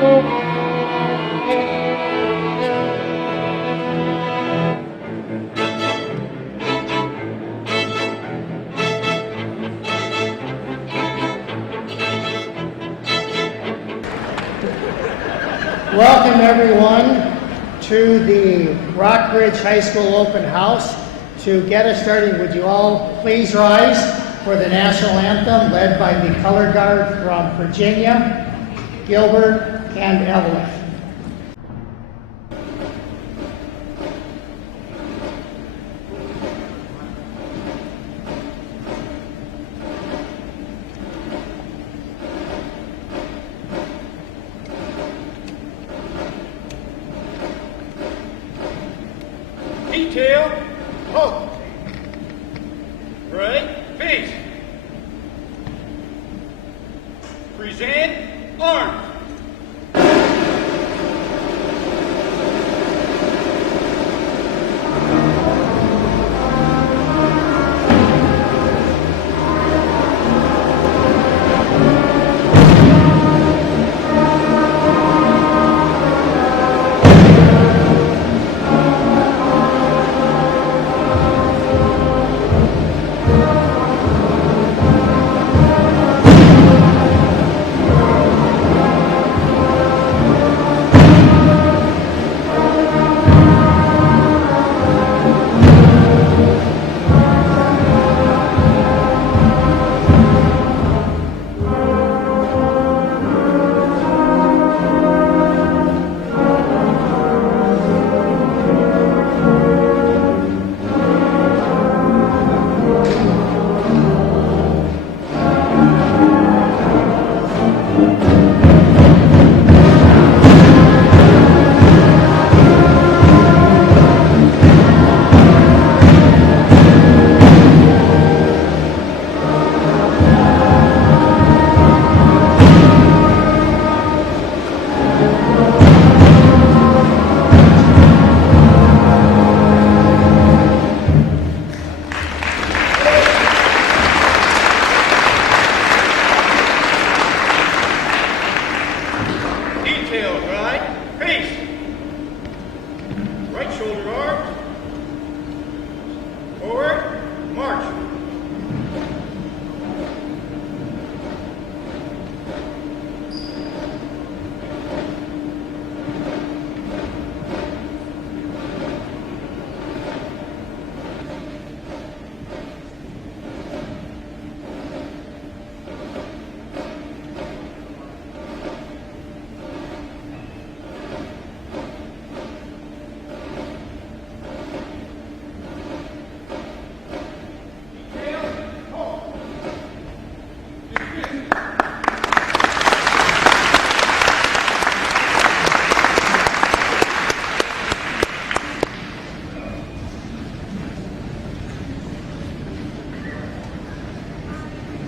Welcome everyone to the Rockbridge High School Open House. To get us started, would you all please rise for the national anthem led by the color guard from Virginia, Gilbert, and Evelyn. Detail, halt. Right, face. Present, arms.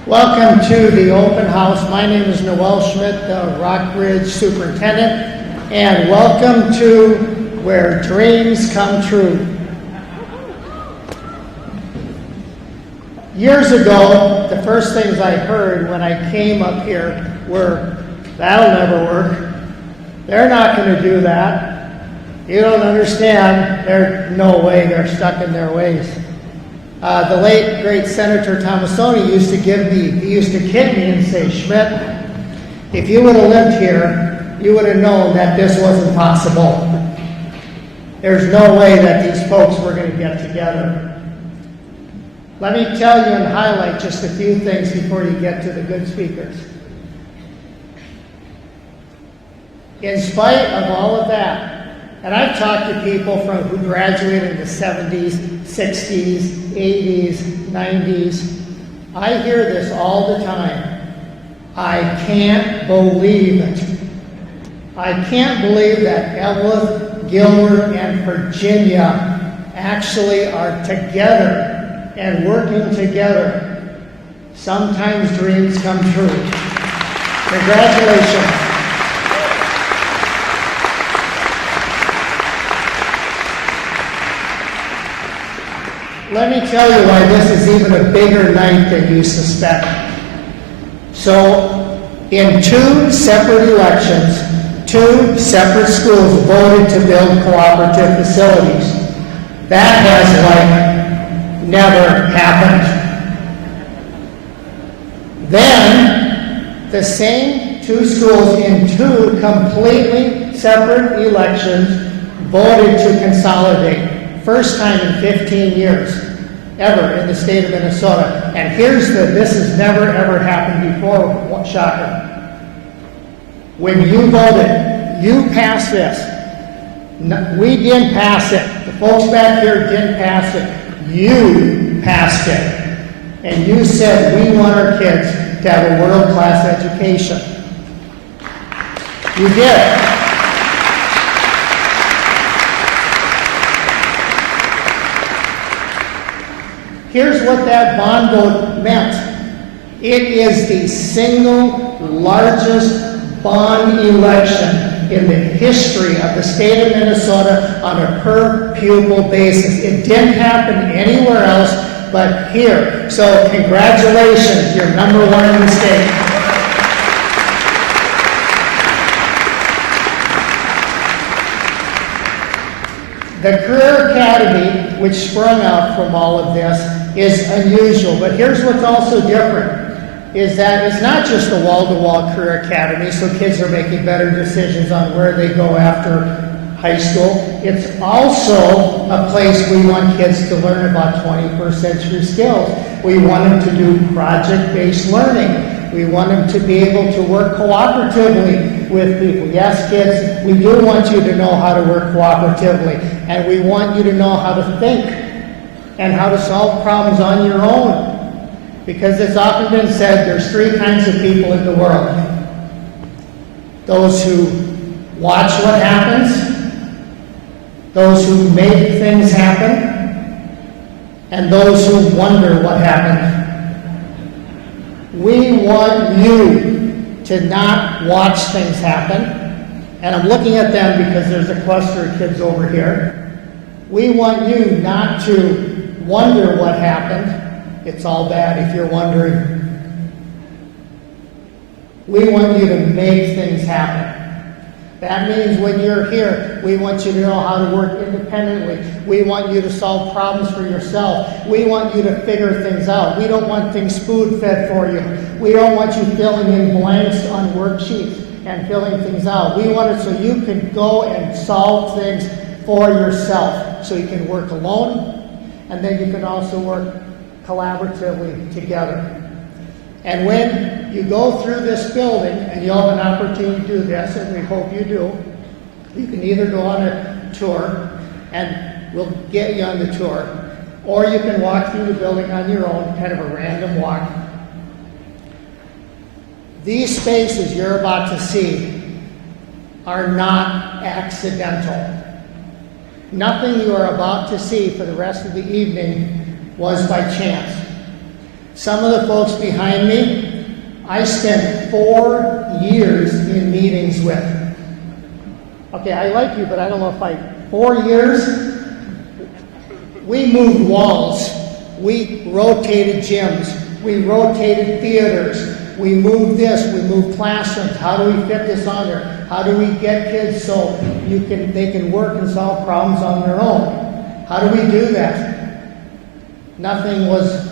Welcome to the open house. My name is Noel Schmidt, the Rockbridge Superintendent, and welcome to where dreams come true. Years ago, the first things I heard when I came up here were, "That'll never work. They're not going to do that. You don't understand. There's no way. They're stuck in their ways." The late, great Senator Thomasoni used to kid me and say, "Schmidt, if you would have lived here, you would have known that this wasn't possible. There's no way that these folks were going to get together." Let me tell you and highlight just a few things before you get to the good speakers. In spite of all of that, and I've talked to people who graduated in the 70s, 60s, 80s, 90s. I hear this all the time. I can't believe it. I can't believe that Evelyn, Gilbert, and Virginia actually are together and working together. Sometimes dreams come true. Congratulations. Let me tell you why this is even a bigger night than you suspect. So, in two separate elections, 2 separate schools voted to build cooperative facilities. That has like never happened. Then, the same 2 schools in 2 completely separate elections voted to consolidate. First time in 15 years ever in the state of Minnesota. And this has never ever happened before, shocker. When you voted, you passed this. No, we didn't pass it. The folks back here didn't pass it. You passed it. And you said we want our kids to have a world-class education. You did. Here's what that bond vote meant. It is the single largest bond election in the history of the state of Minnesota on a per pupil basis. It didn't happen anywhere else but here. So congratulations, you're number 1 in the state. The Career Academy, which sprung out from all of this, is unusual. But here's what's also different, is that it's not just a wall-to-wall career academy, so kids are making better decisions on where they go after high school. It's also a place we want kids to learn about 21st century skills. We want them to do project-based learning. We want them to be able to work cooperatively with people. Yes, kids, we do want you to know how to work cooperatively, and we want you to know how to think and how to solve problems on your own. Because it's often been said there's 3 kinds of people in the world. Those who watch what happens, those who make things happen, and those who wonder what happened. We want you to not watch things happen, and I'm looking at them because there's a cluster of kids over here. We want you not to wonder what happened. It's all bad if you're wondering. We want you to make things happen. That means when you're here, we want you to know how to work independently. We want you to solve problems for yourself. We want you to figure things out. We don't want things spoon-fed for you. We don't want you filling in blanks on worksheets and filling things out. We want it so you can go and solve things for yourself. So you can work alone, and then you can also work collaboratively together. And when you go through this building, and you'll have an opportunity to do this, and we hope you do, you can either go on a tour, and we'll get you on the tour, or you can walk through the building on your own, kind of a random walk. These spaces you're about to see are not accidental. Nothing you are about to see for the rest of the evening was by chance. Some of the folks behind me, I spent 4 years in meetings with. Okay, I like you, but I don't know if 4 years? We moved walls. We rotated gyms. We rotated theaters. We moved this. We moved classrooms. How do we fit this on there? How do we get kids so they can work and solve problems on their own? How do we do that? Nothing was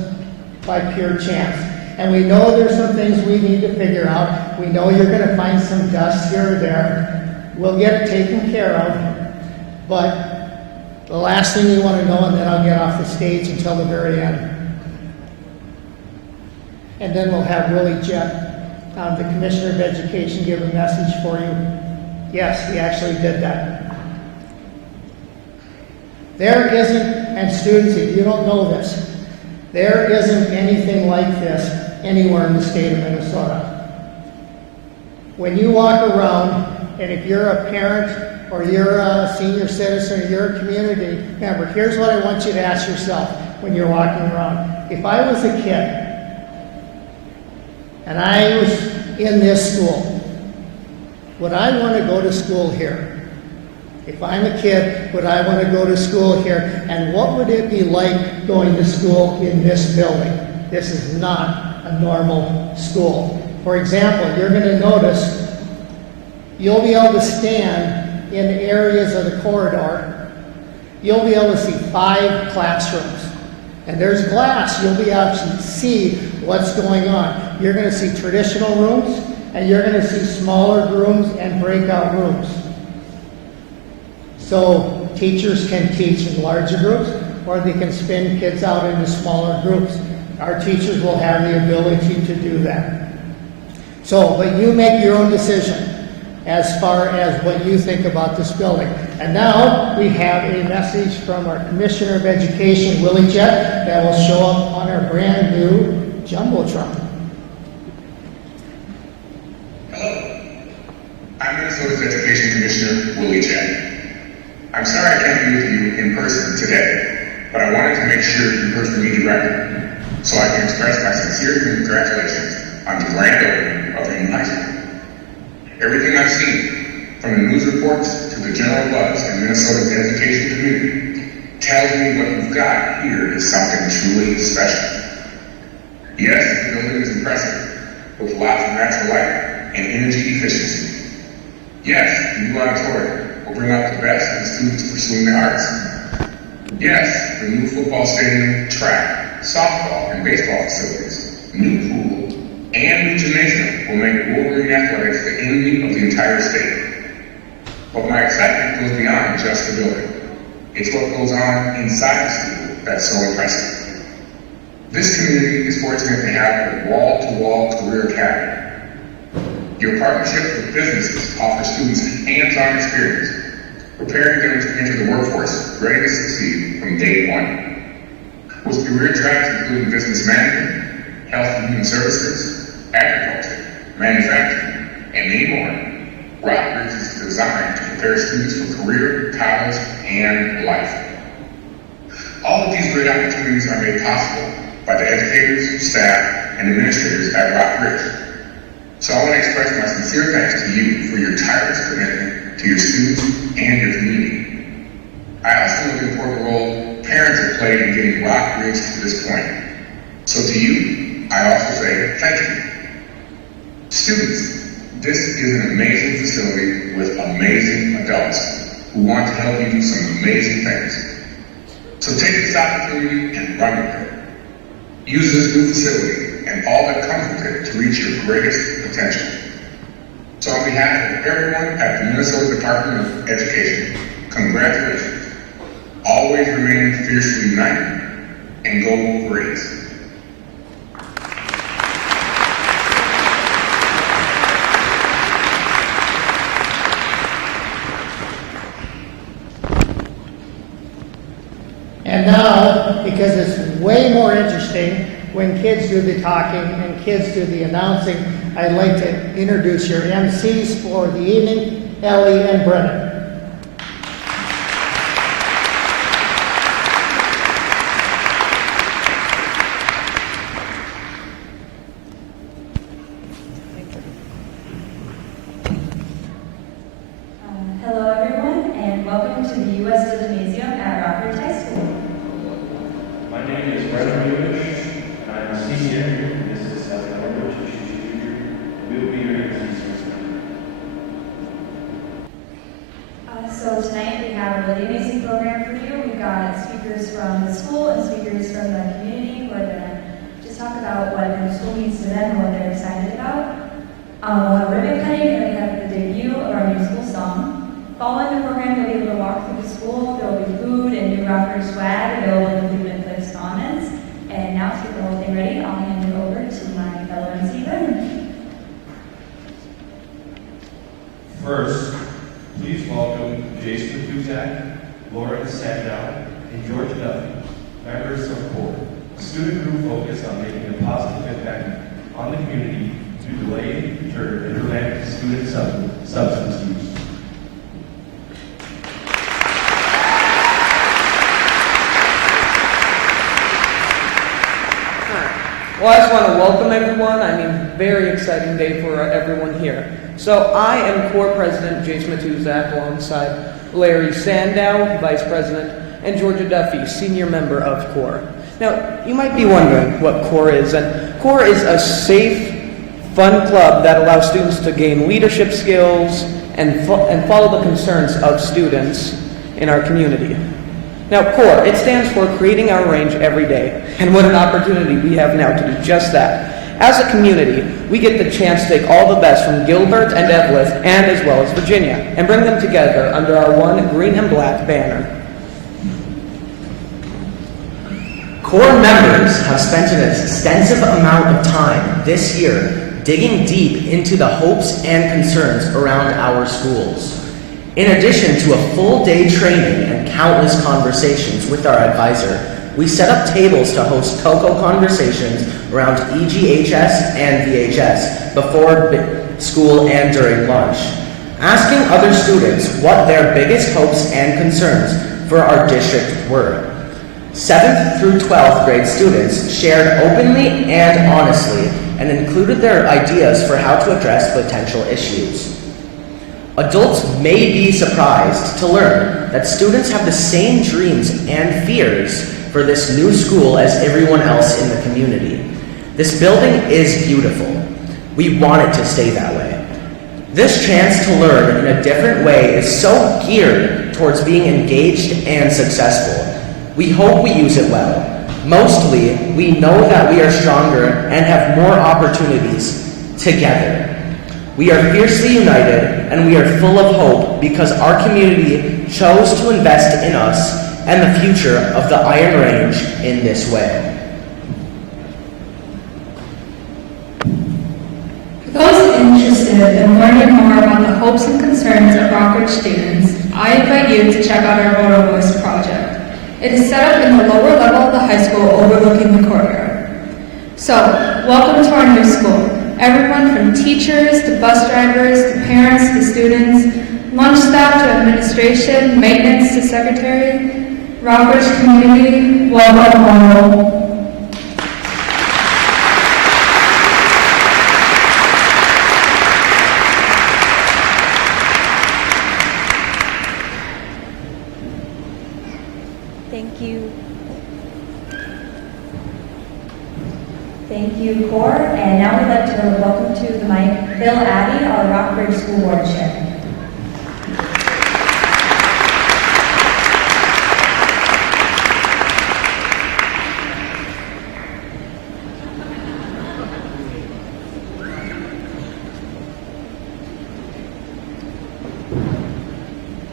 by pure chance. And we know there's some things we need to figure out. We know you're going to find some dust here or there. We'll get it taken care of. But the last thing you want to know, and then I'll get off the stage until the very end. And then we'll have Willie Jett, the Commissioner of Education, give a message for you. Yes, he actually did that. There isn't, and students, if you don't know this, there isn't anything like this anywhere in the state of Minnesota. When you walk around, and if you're a parent, or you're a senior citizen, or you're a community member, here's what I want you to ask yourself when you're walking around. If I was a kid, and I was in this school, would I want to go to school here? If I'm a kid, would I want to go to school here? And what would it be like going to school in this building? This is not a normal school. For example, you're going to notice You'll be able to stand in areas of the corridor. You'll be able to see 5 classrooms. And there's glass. You'll be able to see what's going on. You're going to see traditional rooms, and you're going to see smaller rooms and breakout rooms. So teachers can teach in larger groups, or they can spin kids out into smaller groups. Our teachers will have the ability to do that. So, but you make your own decision as far as what you think about this building. And now we have a message from our Commissioner of Education, Willie Jett, that will show up on our brand new Jumbotron. Hello, I'm Minnesota's Education Commissioner, Willie Jett. I'm sorry I can't be with you in person today, but I wanted to make sure you heard from me directly, so I can express my sincere congratulations on the grand opening of the new high school. Everything I've seen, from the news reports to the general buzz in Minnesota's education community, tells me what you've got here is something truly special. Yes, the building is impressive, with lots of natural light and energy efficiency. Yes, the new auditorium will bring out the best in students pursuing the arts. Yes, the new football stadium, track, softball, and baseball facilities, new pool, and new gymnasium will make Wolverine athletics the envy of the entire state. But my excitement goes beyond just the building. It's what goes on inside the school that's so impressive. This community is fortunate to have a wall-to-wall career academy. Your partnerships with businesses offer students hands-on experience, preparing them to enter the workforce ready to succeed from day one. With career tracks including business management, health and human services, agriculture, manufacturing, and many more, Rockbridge is designed to prepare students for career, college, and life. All of these great opportunities are made possible by the educators, staff, and administrators at Rockbridge. So I want to express my sincere thanks to you for your tireless commitment to your students and your community. I also know the important role parents have played in getting Rockbridge to this point. So to you, I also say thank you. Students, this is an amazing facility with amazing adults who want to help you do some amazing things. So take this opportunity and run with it. Use this new facility and all that comes with it to reach your greatest potential. So on behalf of everyone at the Minnesota Department of Education, congratulations. Always remain fiercely united and go Wolverines. And now, because it's way more interesting when kids do the talking and kids do the announcing, I'd like to introduce your MCs for the evening, Ellie and Brennan. Hello everyone, and welcome to the U.S. Gymnasium at Rockbridge High School. My name is Brennan Buish, and I'm a senior, and this is Sally Albert, she's a junior. We will be your MCs. So tonight we have a really amazing program for you. We've got speakers from the school and speakers from the community who are going to just talk about what the school means to them and what they're excited about. We'll have ribbon cutting, and we have the debut of our new school song. Following the program, you'll be able to walk through the school. There will be food and new Rockbridge swag available in the Food and Correspondence. And now to get the whole thing ready, I'll hand it over to my fellow MC, Brennan. First, please welcome Jason Matuzak, Lauren Sandow, and George Duffy, members of CORE, a student group focused on making a positive impact on the community to delay and deter and prevent student substance use. Well, I just want to welcome everyone. I mean, very exciting day for everyone here. So I am CORE President Jason Matuzak alongside Larry Sandow, Vice President, and Georgia Duffy, Senior Member of CORE. Now, you might be wondering what CORE is, and CORE is a safe, fun club that allows students to gain leadership skills and follow the concerns of students in our community. Now, CORE, it stands for Creating Our Range Every Day, and what an opportunity we have now to do just that. As a community, we get the chance to take all the best from Gilbert and Evelyn, and as well as Virginia, and bring them together under our one green and black banner. CORE members have spent an extensive amount of time this year digging deep into the hopes and concerns around our schools. In addition to a full-day training and countless conversations with our advisor, we set up tables to host COCO conversations around EGHS and VHS before school and during lunch, asking other students what their biggest hopes and concerns for our district were. 7th through 12th grade students shared openly and honestly and included their ideas for how to address potential issues. Adults may be surprised to learn that students have the same dreams and fears for this new school as everyone else in the community. This building is beautiful. We want it to stay that way. This chance to learn in a different way is so geared towards being engaged and successful. We hope we use it well. Mostly, we know that we are stronger and have more opportunities together. We are fiercely united and we are full of hope because our community chose to invest in us and the future of the Iron Range in this way. For those interested in learning more about the hopes and concerns of Rockridge students, I invite you to check out our Voter Voice project. It is set up in the lower level of the high school overlooking the courtyard. So, welcome to our new school. Everyone from teachers to bus drivers to parents to students, lunch staff to administration, maintenance to secretary, Rockridge community, welcome home. Thank you. Thank you, CORE. And now we'd like to welcome to the mic Bill Addy, our Rockridge School Board Chair.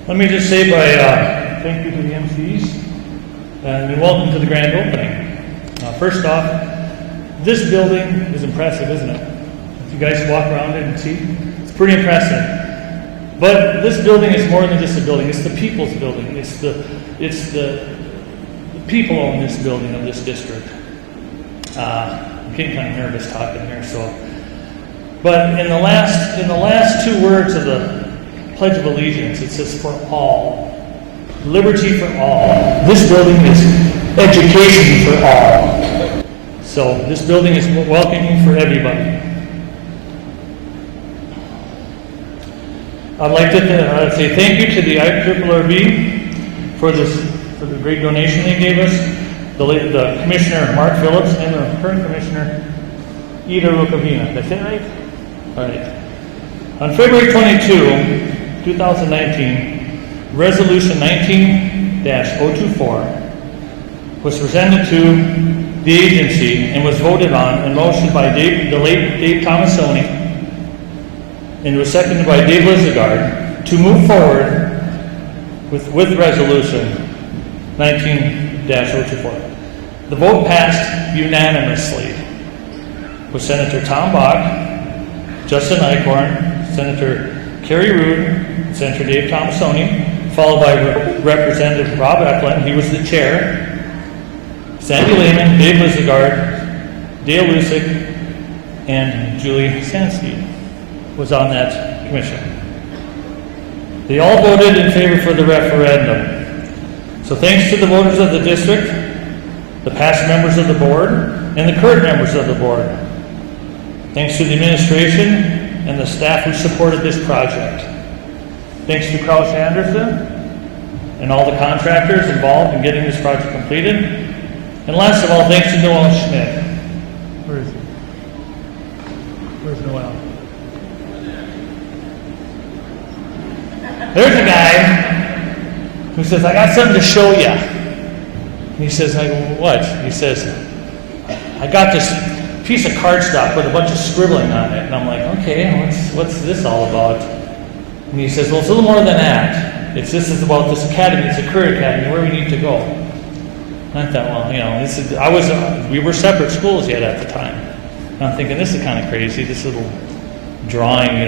Let me just say thank you to the MCs and welcome to the grand opening. First off, this building is impressive, isn't it? If you guys walk around it and see, it's pretty impressive. But this building is more than just a building. It's the people's building. It's the people own this building of this district. I'm getting kind of nervous talking here, so. But in the last two words of the Pledge of Allegiance, it says for all. Liberty for all. This building is education for all. So this building is welcoming for everybody. I'd like to say thank you to the IRRB for the great donation they gave us. The Commissioner Mark Phillips and the current Commissioner Ida Rukavina. Did I say it right? All right. On February 22, 2019, Resolution 19-024 was presented to the agency and was voted on and motioned by the late Dave Tomasoni and was seconded by Dave Lizagard to move forward with Resolution 19-024. The vote passed unanimously with Senator Tom Bach, Justin Eichhorn, Senator Kerry Rood, Senator Dave Tomasoni, followed by Representative Rob Eklund, he was the chair, Sandy Lehman, Dave Lizagard, Dale Lusick, and Julie Sansky was on that commission. They all voted in favor for the referendum. So thanks to the voters of the district, the past members of the board, and the current members of the board. Thanks to the administration and the staff who supported this project. Thanks to Kraus Anderson and all the contractors involved in getting this project completed. And last of all, thanks to Noel Schmidt. Where is he? Where's Noel? there's a guy who says, I got something to show you. And he says, what? He says, I got this piece of cardstock with a bunch of scribbling on it. And I'm like, okay, what's this all about? And he says, well, it's a little more than that. This is about this academy. It's a career academy, where we need to go. And I thought, well, we were separate schools yet at the time. And I'm thinking, this is kind of crazy, this little drawing,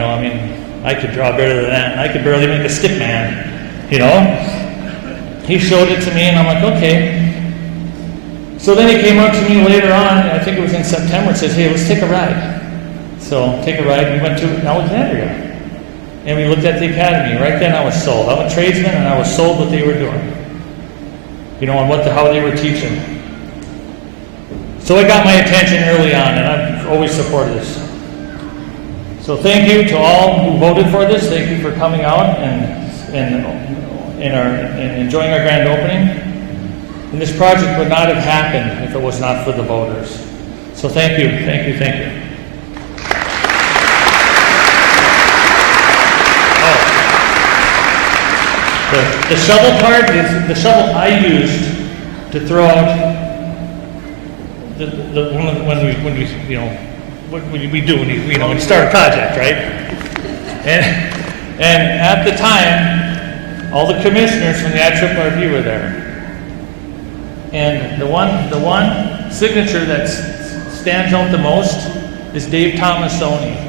I could draw better than that. I could barely make a stick man, He showed it to me, and I'm like, okay. So then he came up to me later on, I think it was in September, and says, hey, let's take a ride. So, take a ride. We went to Alexandria, and we looked at the academy. Right then I was sold. I'm a tradesman, and I was sold what they were doing. And how they were teaching. So it got my attention early on, and I've always supported this. So thank you to all who voted for this. Thank you for coming out and enjoying our grand opening. And this project would not have happened if it was not for the voters. So thank you, thank you, thank you. The shovel part is the shovel I used to throw out when we start a project, right? And at the time, all the commissioners from the IRRB were there. And the one signature that stands out the most is Dave Tomasoni.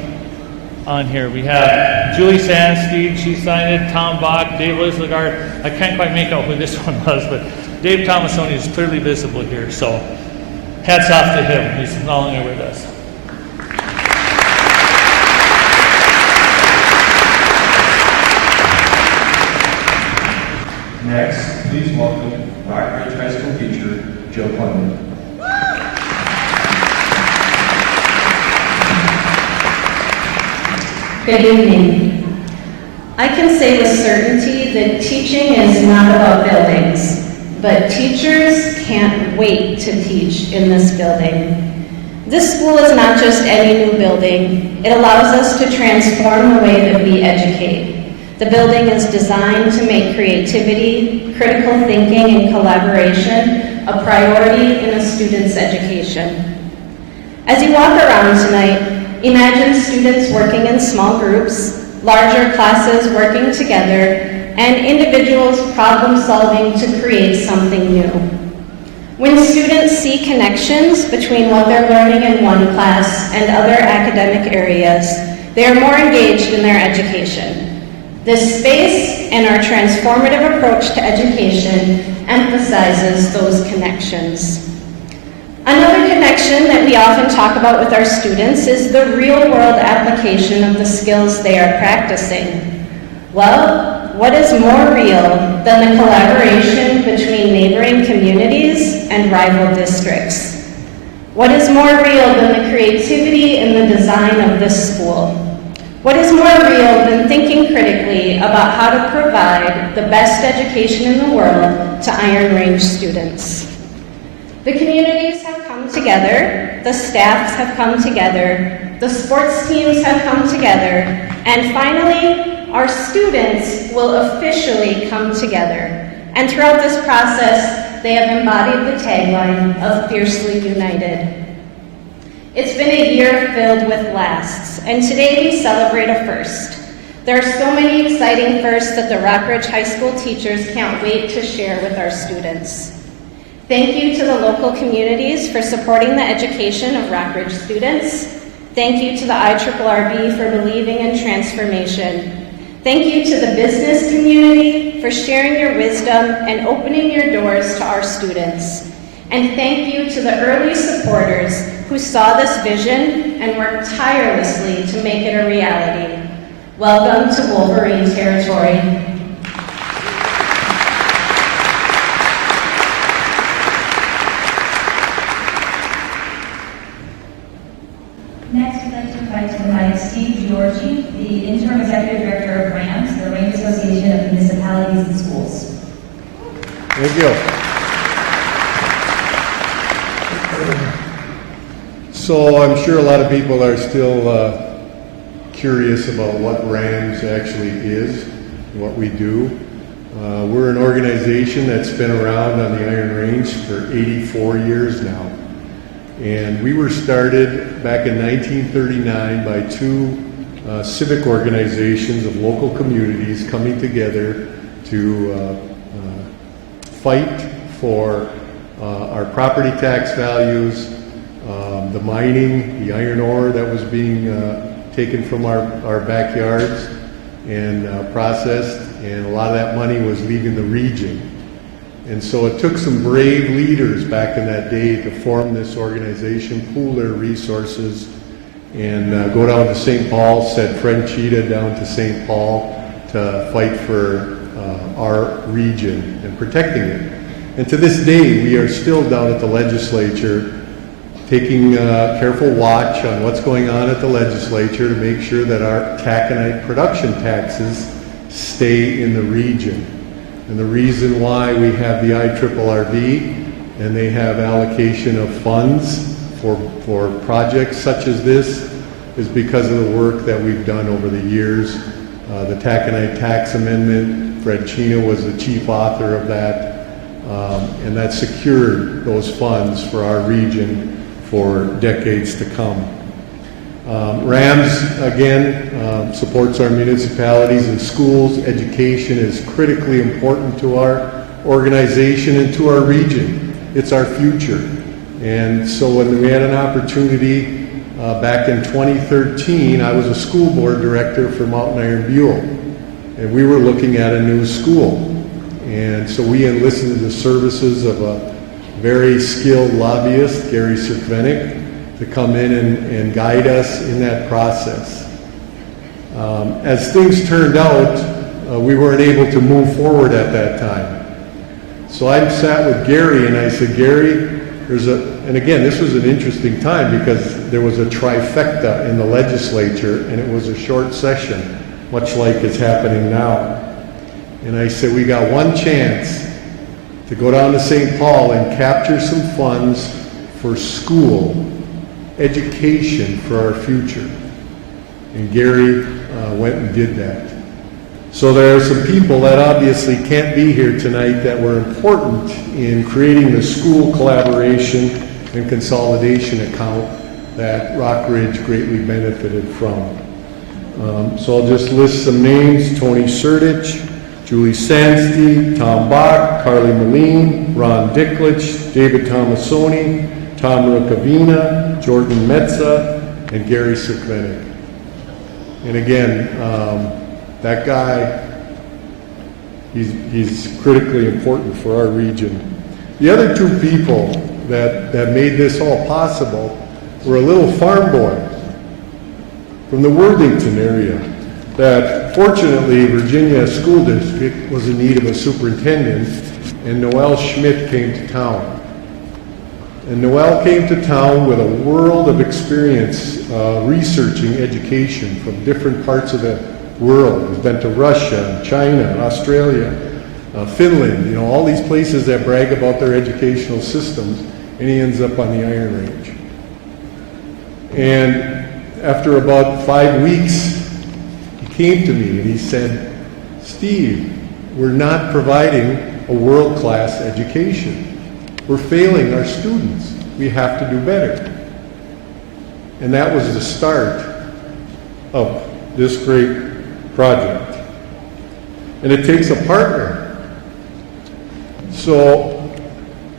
On here we have Julie Sandsteed, she signed it, Tom Bach, Dave Lislagard. I can't quite make out who this one was, but Dave Tomasoni is clearly visible here, so hats off to him. He's no longer with us. Next, please welcome Rockbridge High School teacher Joe Plummer. Good evening. I can say with certainty that teaching is not about buildings, but teachers can't wait to teach in this building. This school is not just any new building. It allows us to transform the way that we educate. The building is designed to make creativity, critical thinking, and collaboration a priority in a student's education. As you walk around tonight, imagine students working in small groups, larger classes working together, and individuals problem solving to create something new. When students see connections between what they're learning in one class and other academic areas, they are more engaged in their education. This space and our transformative approach to education emphasizes those connections. Another connection that we often talk about with our students is the real-world application of the skills they are practicing. Well, what is more real than the collaboration between neighboring communities and rival districts? What is more real than the creativity in the design of this school? What is more real than thinking critically about how to provide the best education in the world to Iron Range students? The communities have come together, the staffs have come together, the sports teams have come together, and finally, our students will officially come together. And throughout this process, they have embodied the tagline of Fiercely United. It's been a year filled with lasts, and today we celebrate a first. There are so many exciting firsts that the Rockbridge High School teachers can't wait to share with our students. Thank you to the local communities for supporting the education of Rockbridge students. Thank you to the IRRB for believing in transformation. Thank you to the business community for sharing your wisdom and opening your doors to our students. And thank you to the early supporters who saw this vision and worked tirelessly to make it a reality. Welcome to Wolverine territory. Next, we'd like to invite to the mic Steve Giorgi, the Interim Executive Director of RAMS, the Range Association of Municipalities and Schools. Thank you. So I'm sure a lot of people are still curious about what RAMS actually is. what we do. We're an organization that's been around on the Iron Range for 84 years now. And we were started back in 1939 by two civic organizations of local communities coming together to fight for our property tax values, the mining, the iron ore that was being taken from our backyards and processed, and a lot of that money was leaving the region. And so it took some brave leaders back in that day to form this organization, pool their resources, and go down to St. Paul, send Fred Cheetah down to St. Paul to fight for our region and protecting it. And to this day, we are still down at the legislature taking careful watch on what's going on at the legislature to make sure that our taconite production taxes stay in the region. And the reason why we have the IRRB and they have allocation of funds for projects such as this is because of the work that we've done over the years. The taconite tax amendment, Fred Cheetah was the chief author of that, and that secured those funds for our region for decades to come. RAMS, again, supports our municipalities and schools. Education is critically important to our organization and to our region. It's our future. And so when we had an opportunity back in 2013, I was a school board director for Mountain Iron Buell, and we were looking at a new school. And so we enlisted the services of a very skilled lobbyist, Gary Cirkvenik, to come in and guide us in that process. As things turned out, we weren't able to move forward at that time. So I sat with Gary and I said, Gary, and again, this was an interesting time because there was a trifecta in the legislature and it was a short session, much like is happening now. And I said, we got one chance to go down to St. Paul and capture some funds for school education for our future. And Gary went and did that. So there are some people that obviously can't be here tonight that were important in creating the school collaboration and consolidation account that Rockridge greatly benefited from. So I'll just list some names: Tony Sertich, Julie Sandsty, Tom Bach, Carly Moline, Ron Dicklich, David Tomasoni, Tom Rukavina, Jordan Metza, and Gary Cirkvenik. And again, that guy, he's critically important for our region. The other two people that made this all possible were a little farm boy from the Worthington area that fortunately Virginia School District was in need of a superintendent, and Noel Schmidt came to town. And Noel came to town with a world of experience researching education from different parts of the world. He's been to Russia, China, Australia, Finland, all these places that brag about their educational systems, and he ends up on the Iron Range. And after about 5 weeks, he came to me and he said, Steve, we're not providing a world-class education. We're failing our students. We have to do better. And that was the start of this great project. And it takes a partner. So,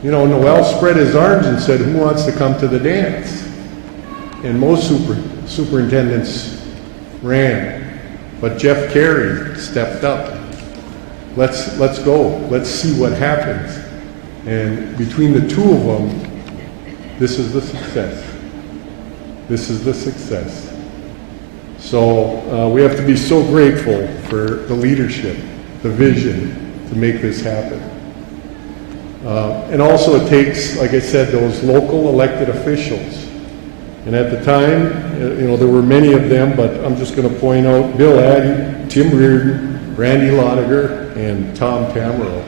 Noel spread his arms and said, who wants to come to the dance? And most superintendents ran. But Jeff Carey stepped up. Let's go. Let's see what happens. And between the two of them, this is the success. This is the success. So we have to be so grateful for the leadership, the vision to make this happen. And also it takes, like I said, those local elected officials. And at the time, there were many of them, but I'm just going to point out Bill Addy, Tim Reardon, Randy Lotiger, and Tom Tamero.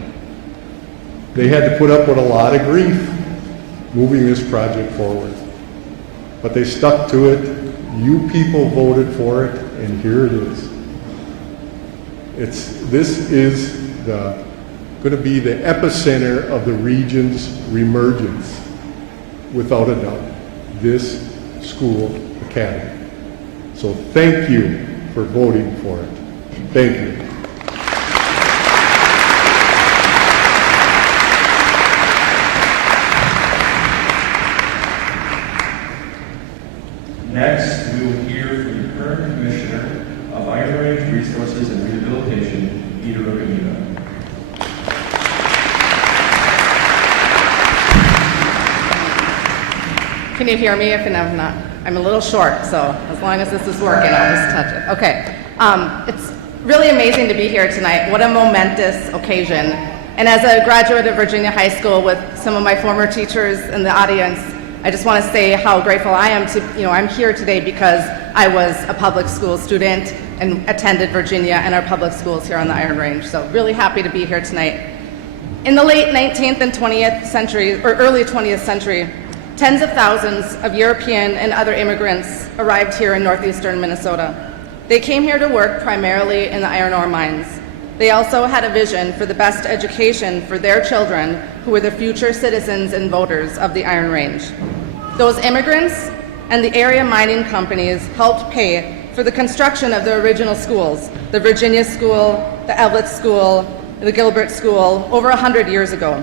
They had to put up with a lot of grief moving this project forward. But they stuck to it. You people voted for it, and here it is. This is going to be the epicenter of the region's reemergence, without a doubt, this school academy. So thank you for voting for it. Thank you. Next, we will hear from the current Commissioner of Iron Range Resources and Rehabilitation, Peter Ogamita. Can you hear me? If I'm not, I'm a little short, so as long as this is working, I'll just touch it. Okay. It's really amazing to be here tonight. What a momentous occasion. And as a graduate of Virginia High School with some of my former teachers in the audience, I just want to say how grateful I am to, I'm here today because I was a public school student and attended Virginia and our public schools here on the Iron Range. So really happy to be here tonight. In the late 19th and 20th century, or early 20th century, tens of thousands of European and other immigrants arrived here in northeastern Minnesota. They came here to work primarily in the iron ore mines. They also had a vision for the best education for their children, who were the future citizens and voters of the Iron Range. Those immigrants and the area mining companies helped pay for the construction of the original schools, the Virginia School, the Evelett School, the Gilbert School, over 100 years ago.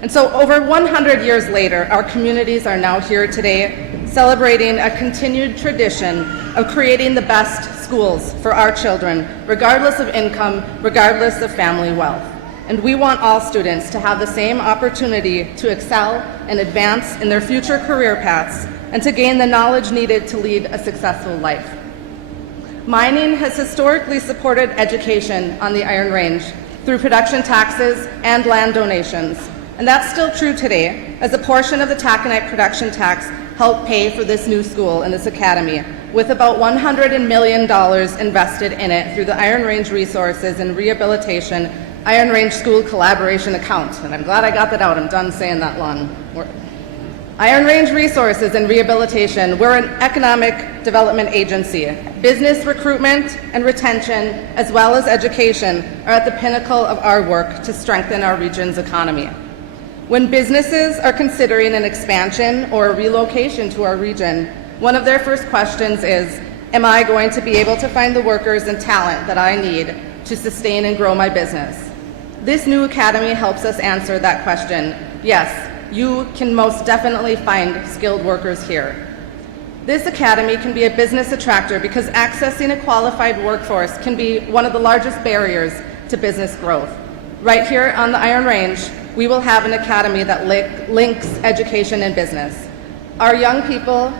And so over 100 years later, our communities are now here today celebrating a continued tradition of creating the best schools for our children, regardless of income, regardless of family wealth. And we want all students to have the same opportunity to excel and advance in their future career paths and to gain the knowledge needed to lead a successful life. Mining has historically supported education on the Iron Range through production taxes and land donations. And that's still true today, as a portion of the taconite production tax helped pay for this new school and this academy, with about $100 million invested in it through the Iron Range Resources and Rehabilitation Iron Range School Collaboration Account. And I'm glad I got that out. I'm done saying that long word. Iron Range Resources and Rehabilitation, we're an economic development agency. Business recruitment and retention, as well as education, are at the pinnacle of our work to strengthen our region's economy. When businesses are considering an expansion or a relocation to our region, one of their first questions is, am I going to be able to find the workers and talent that I need to sustain and grow my business? This new academy helps us answer that question. Yes, you can most definitely find skilled workers here. This academy can be a business attractor because accessing a qualified workforce can be one of the largest barriers to business growth. Right here on the Iron Range, we will have an academy that links education and business. Our young people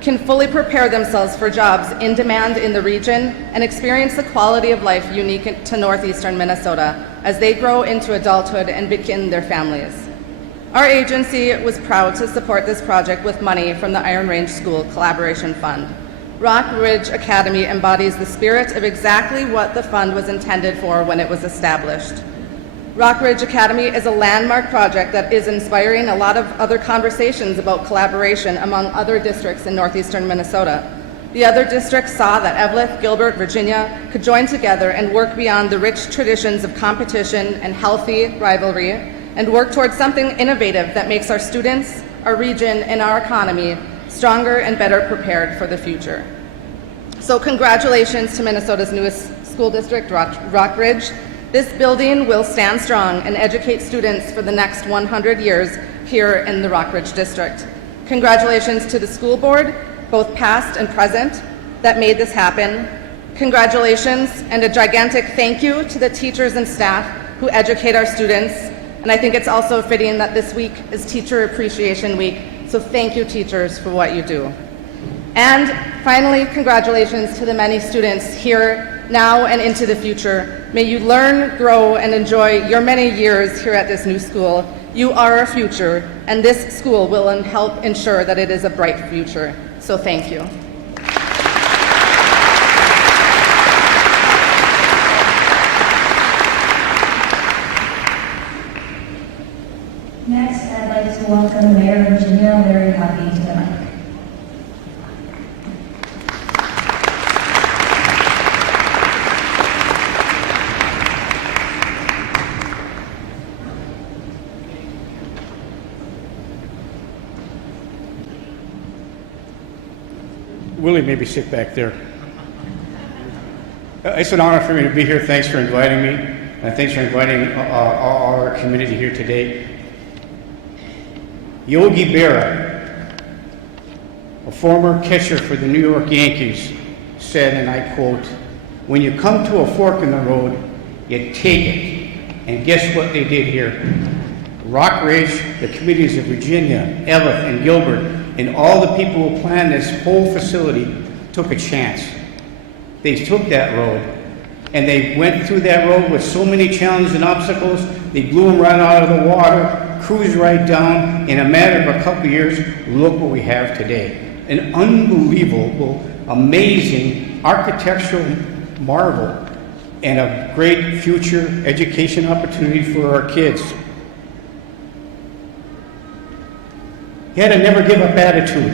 can fully prepare themselves for jobs in demand in the region and experience the quality of life unique to northeastern Minnesota as they grow into adulthood and begin their families. Our agency was proud to support this project with money from the Iron Range School Collaboration Fund. Rock Ridge Academy embodies the spirit of exactly what the fund was intended for when it was established. Rock Ridge Academy is a landmark project that is inspiring a lot of other conversations about collaboration among other districts in northeastern Minnesota. The other districts saw that Evelett, Gilbert, Virginia could join together and work beyond the rich traditions of competition and healthy rivalry and work towards something innovative that makes our students, our region, and our economy stronger and better prepared for the future. So congratulations to Minnesota's newest school district, Rock Ridge. This building will stand strong and educate students for the next 100 years here in the Rock Ridge District. Congratulations to the school board, both past and present, that made this happen. Congratulations and a gigantic thank you to the teachers and staff who educate our students. And I think it's also fitting that this week is Teacher Appreciation Week, so thank you, teachers, for what you do. And finally, congratulations to the many students here now and into the future. May you learn, grow, and enjoy your many years here at this new school. You are our future, and this school will help ensure that it is a bright future. So thank you. Next, I'd like to welcome Mayor of Virginia, Larry Huffey, to the mic. Willie maybe sit back there. It's an honor for me to be here. Thanks for inviting me, and thanks for inviting all our community here today. Yogi Berra, a former catcher for the New York Yankees, said, and I quote, "When you come to a fork in the road, you take it." And guess what they did here? Rockridge, the communities of Virginia, Ellis, and Gilbert, and all the people who planned this whole facility took a chance. They took that road, and they went through that road with so many challenges and obstacles. They blew them right out of the water, cruised right down. In a matter of a couple of years, look what we have today. An unbelievable, amazing architectural marvel and a great future education opportunity for our kids. He had a never give up attitude.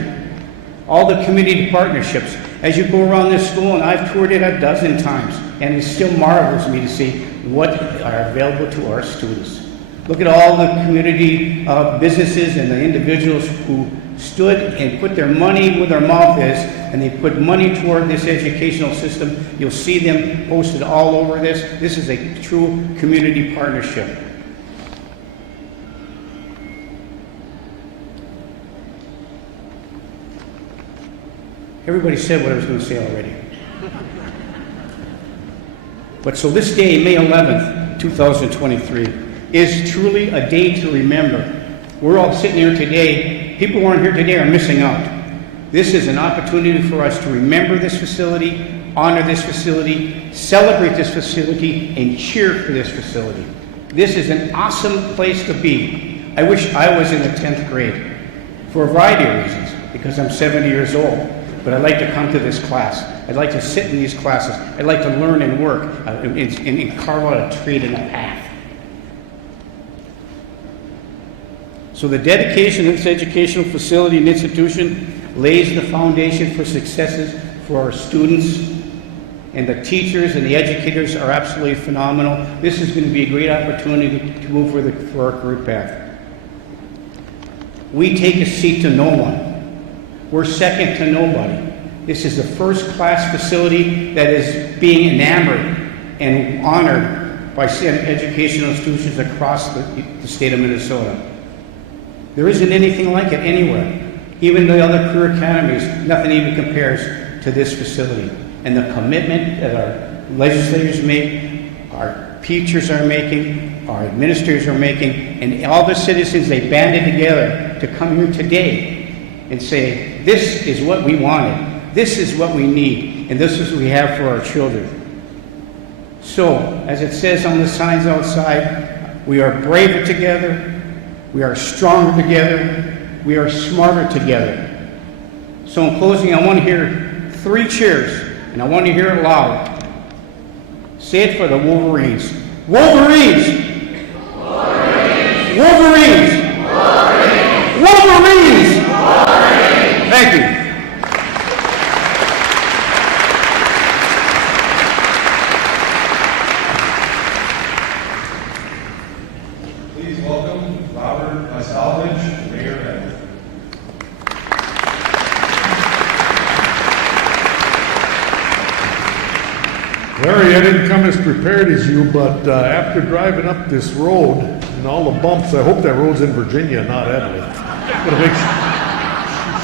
All the community partnerships. As you go around this school, and I've toured it a dozen times, and it still marvels me to see what are available to our students. Look at all the community businesses and the individuals who stood and put their money where their mouth is, and they put money toward this educational system. You'll see them posted all over this. This is a true community partnership. Everybody said what I was going to say already. But so this day, May 11th, 2023, is truly a day to remember. We're all sitting here today. People who aren't here today are missing out. This is an opportunity for us to remember this facility, honor this facility, celebrate this facility, and cheer for this facility. This is an awesome place to be. I wish I was in the 10th grade for a variety of reasons, because I'm 70 years old. But I'd like to come to this class. I'd like to sit in these classes. I'd like to learn and work and carve out a trade and a path. So the dedication of this educational facility and institution lays the foundation for successes for our students, and the teachers and the educators are absolutely phenomenal. This is going to be a great opportunity to move for our career path. We take a seat to no one. We're second to nobody. This is the first class facility that is being enamored and honored by educational institutions across the state of Minnesota. There isn't anything like it anywhere. Even the other career academies, nothing even compares to this facility. And the commitment that our legislators make, our teachers are making, our administrators are making, and all the citizens, they banded together to come here today and say, this is what we wanted, this is what we need, and this is what we have for our children. So, as it says on the signs outside, we are braver together, we are stronger together, we are smarter together. So in closing, I want to hear 3 cheers, and I want to hear it loud. Say it for the Wolverines. Wolverines! Wolverines! Wolverines! Wolverines! Wolverines! Thank you. Please welcome Robert Salvage, Mayor Edwards. Larry, I didn't come as prepared as you, but after driving up this road and all the bumps, I hope that road's in Virginia, not Edley. Gotta make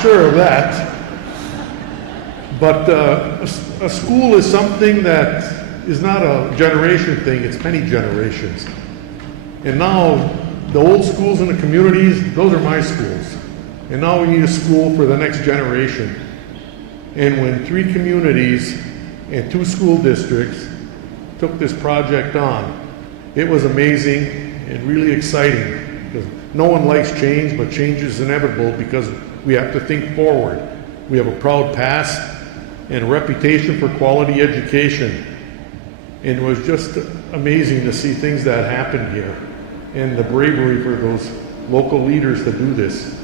sure of that. But a school is something that is not a generation thing, it's many generations. And now the old schools in the communities, those are my schools. And now we need a school for the next generation. And when 3 communities and 2 school districts took this project on, it was amazing and really exciting, because no one likes change, but change is inevitable because we have to think forward. We have a proud past and a reputation for quality education. And it was just amazing to see things that happened here and the bravery for those local leaders to do this.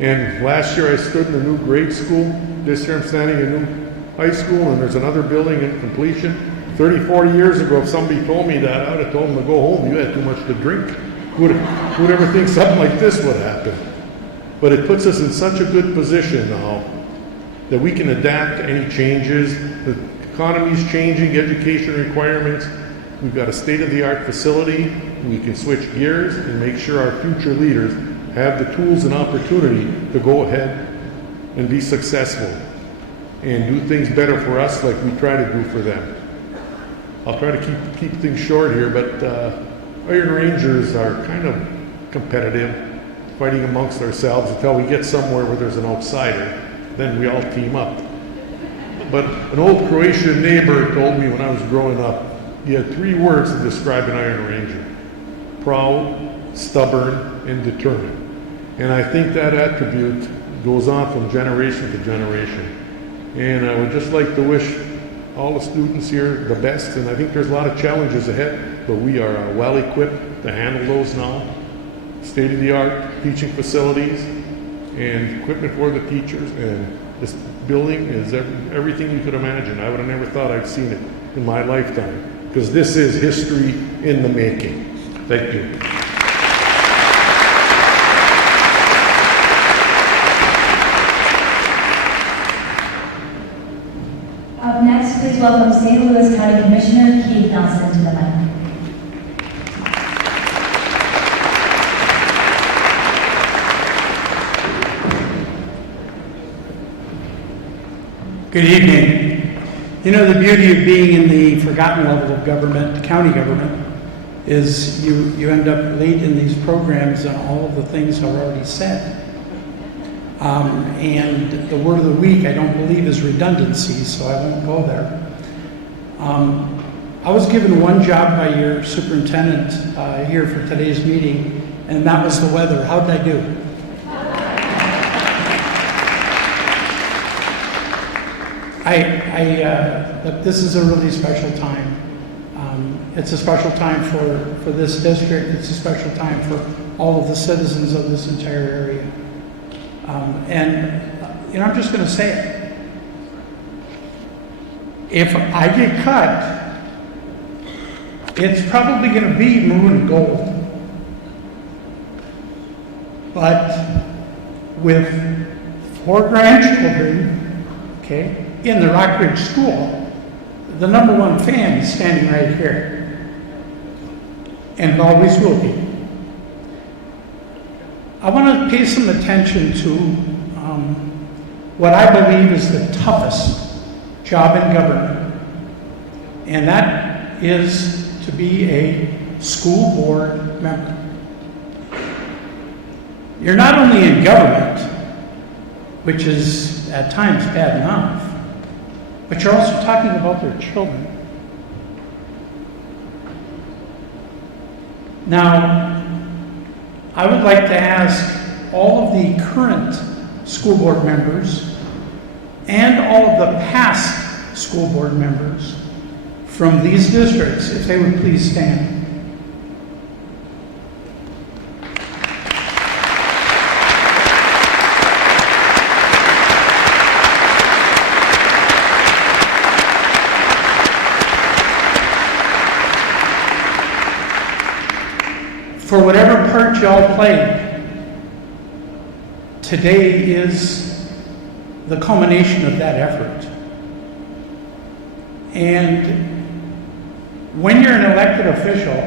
And last year I stood in a new grade school. This year I'm standing in a new high school, and there's another building in completion. 30, 40 years ago, if somebody told me that, I would have told them to go home. You had too much to drink. Who'd ever think something like this would happen? But it puts us in such a good position now that we can adapt to any changes. The economy's changing, education requirements. We've got a state-of-the-art facility. We can switch gears and make sure our future leaders have the tools and opportunity to go ahead and be successful and do things better for us like we try to do for them. I'll try to keep things short here, but Iron Rangers are kind of competitive, fighting amongst ourselves until we get somewhere where there's an outsider. Then we all team up. But an old Croatian neighbor told me when I was growing up, he had 3 words to describe an Iron Ranger: proud, stubborn, and determined. And I think that attribute goes on from generation to generation. And I would just like to wish all the students here the best, and I think there's a lot of challenges ahead, but we are well equipped to handle those now. State-of-the-art teaching facilities and equipment for the teachers, and this building is everything you could imagine. I would have never thought I'd seen it in my lifetime, because this is history in the making. Thank you. Up next, please welcome St. Louis County Commissioner Keith Nelson to the mic. Good evening. You know, the beauty of being in the forgotten level of government, county government, is you end up late in these programs and all of the things are already said. And the word of the week, I don't believe, is redundancy, so I won't go there. I was given one job by your superintendent here for today's meeting, and that was the weather. How did I do? This is a really special time. It's a special time for this district. It's a special time for all of the citizens of this entire area. I'm just going to say it. If I get cut, it's probably going to be maroon and gold. But with 4 grandchildren, okay, in the Rockridge School, the #1 fan is standing right here, and always will be. I want to pay some attention to what I believe is the toughest job in government, and that is to be a school board member. You're not only in government, which is at times bad enough, but you're also talking about their children. Now, I would like to ask all of the current school board members and all of the past school board members from these districts, if they would please stand. For whatever part y'all played, today is the culmination of that effort. And when you're an elected official,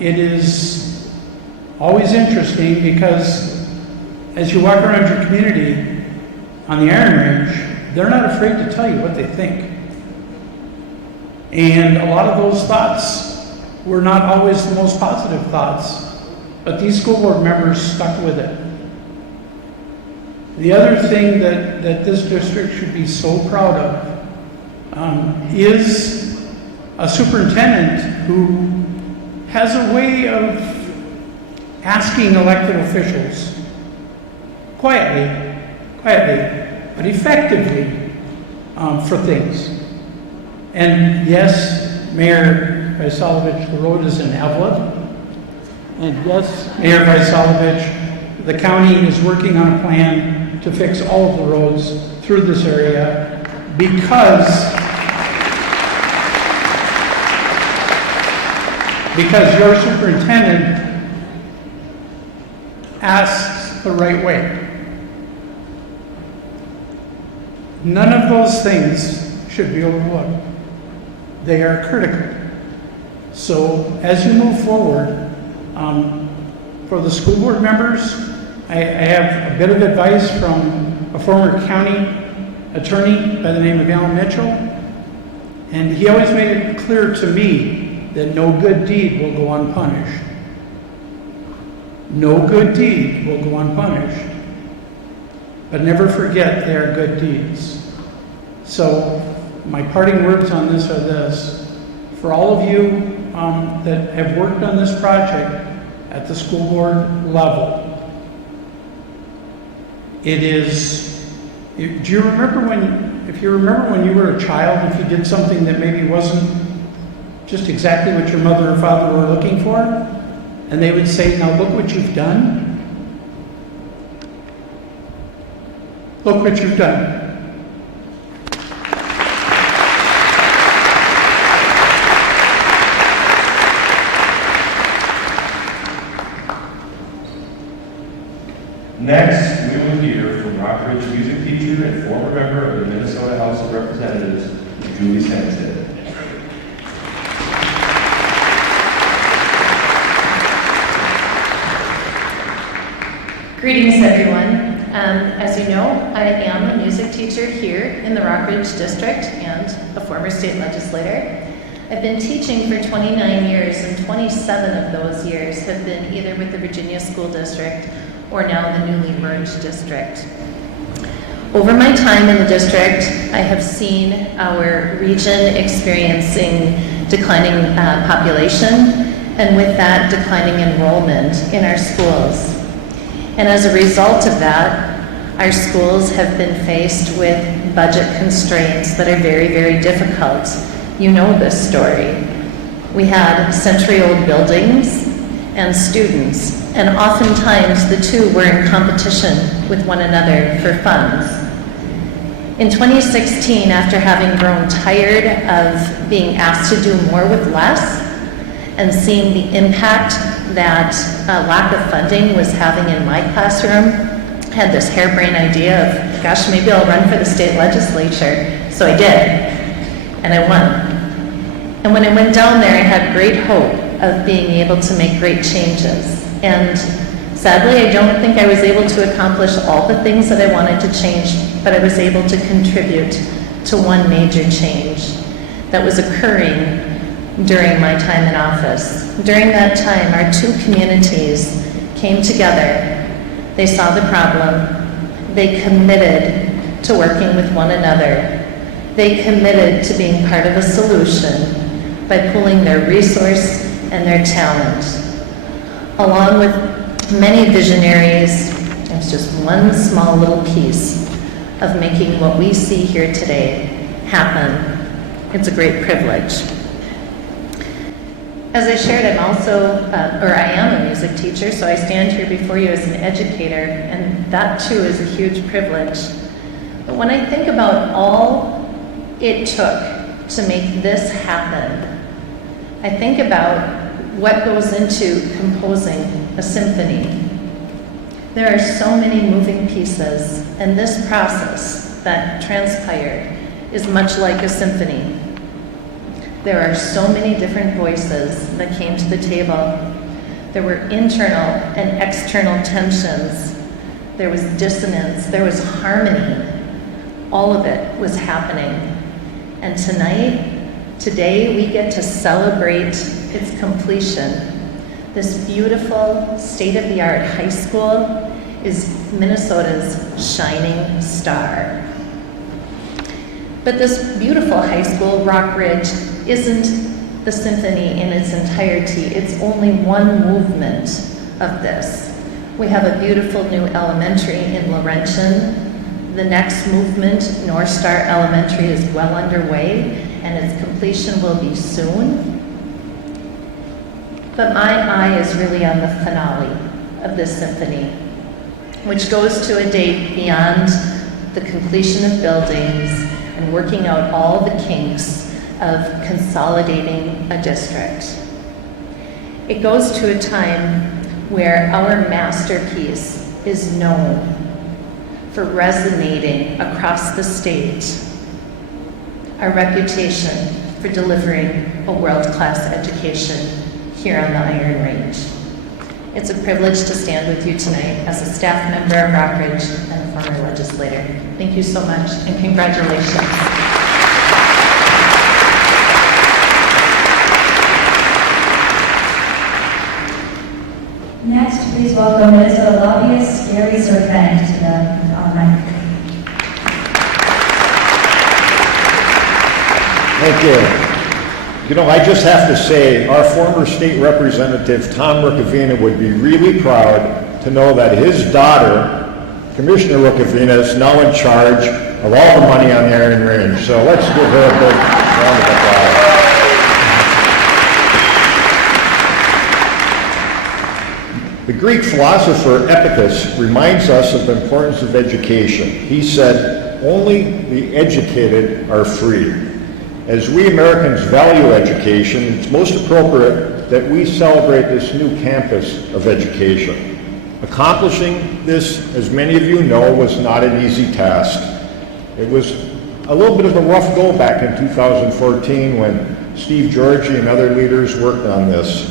it is always interesting because as you walk around your community on the Iron Range, they're not afraid to tell you what they think. And a lot of those thoughts were not always the most positive thoughts, but these school board members stuck with it. The other thing that this district should be so proud of is a superintendent who has a way of asking elected officials quietly, but effectively for things. And yes, Mayor Vaisalovich, the road is in Evelyn. And yes, Mayor Vaisalovich, the county is working on a plan to fix all of the roads through this area because your superintendent asks the right way. None of those things should be overlooked. They are critical. So as you move forward, for the school board members, I have a bit of advice from a former county attorney by the name of Alan Mitchell, and he always made it clear to me that no good deed will go unpunished. No good deed will go unpunished. But never forget they are good deeds. So my parting words on this are this. For all of you that have worked on this project at the school board level, it is, do you remember if you remember when you were a child, if you did something that maybe wasn't just exactly what your mother or father were looking for, and they would say, now look what you've done. Look what you've done. Next, we will hear from Rockridge music teacher and former member of the Minnesota House of Representatives, Julie Sanstead. Greetings, everyone. As you know, I am a music teacher here in the Rockridge District and a former state legislator. I've been teaching for 29 years, and 27 of those years have been either with the Virginia School District or now the newly merged district. Over my time in the district, I have seen our region experiencing declining population, and with that, declining enrollment in our schools. And as a result of that, our schools have been faced with budget constraints that are very, very difficult. You know this story. We had century-old buildings and students, and oftentimes the two were in competition with one another for funds. In 2016, after having grown tired of being asked to do more with less and seeing the impact that lack of funding was having in my classroom, I had this harebrained idea of, gosh, maybe I'll run for the state legislature. So I did, and I won. And when I went down there, I had great hope of being able to make great changes. And sadly, I don't think I was able to accomplish all the things that I wanted to change, but I was able to contribute to one major change that was occurring during my time in office. During that time, our two communities came together. They saw the problem. They committed to working with one another. They committed to being part of a solution by pooling their resource and their talent. Along with many visionaries, it's just one small little piece of making what we see here today happen. It's a great privilege. As I shared, I am a music teacher, so I stand here before you as an educator, and that too is a huge privilege. But when I think about all it took to make this happen, I think about what goes into composing a symphony. There are so many moving pieces, and this process that transpired is much like a symphony. There are so many different voices that came to the table. There were internal and external tensions. There was dissonance. There was harmony. All of it was happening. And today, we get to celebrate its completion. This beautiful, state-of-the-art high school is Minnesota's shining star. But this beautiful high school, Rockridge, isn't the symphony in its entirety. It's only one movement of this. We have a beautiful new elementary in Laurentian. The next movement, North Star Elementary, is well underway, and its completion will be soon. But my eye is really on the finale of this symphony, which goes to a date beyond the completion of buildings and working out all the kinks of consolidating a district. It goes to a time where our masterpiece is known. for resonating across the state, our reputation for delivering a world-class education here on the Iron Range. It's a privilege to stand with you tonight as a staff member of Rockridge and a former legislator. Thank you so much, and congratulations. Next, please welcome Minnesota lobbyist Gary Serpent to the mic. Thank you. You know, I just have to say, our former state representative, Tom Rukavina, would be really proud to know that his daughter, Commissioner Rukavina, is now in charge of all the money on the Iron Range. So let's give her a big round of applause. The Greek philosopher Epictetus reminds us of the importance of education. He said, "Only the educated are free." As we Americans value education, it's most appropriate that we celebrate this new campus of education. Accomplishing this, as many of you know, was not an easy task. It was a little bit of a rough go back in 2014 when Steve Georgie and other leaders worked on this.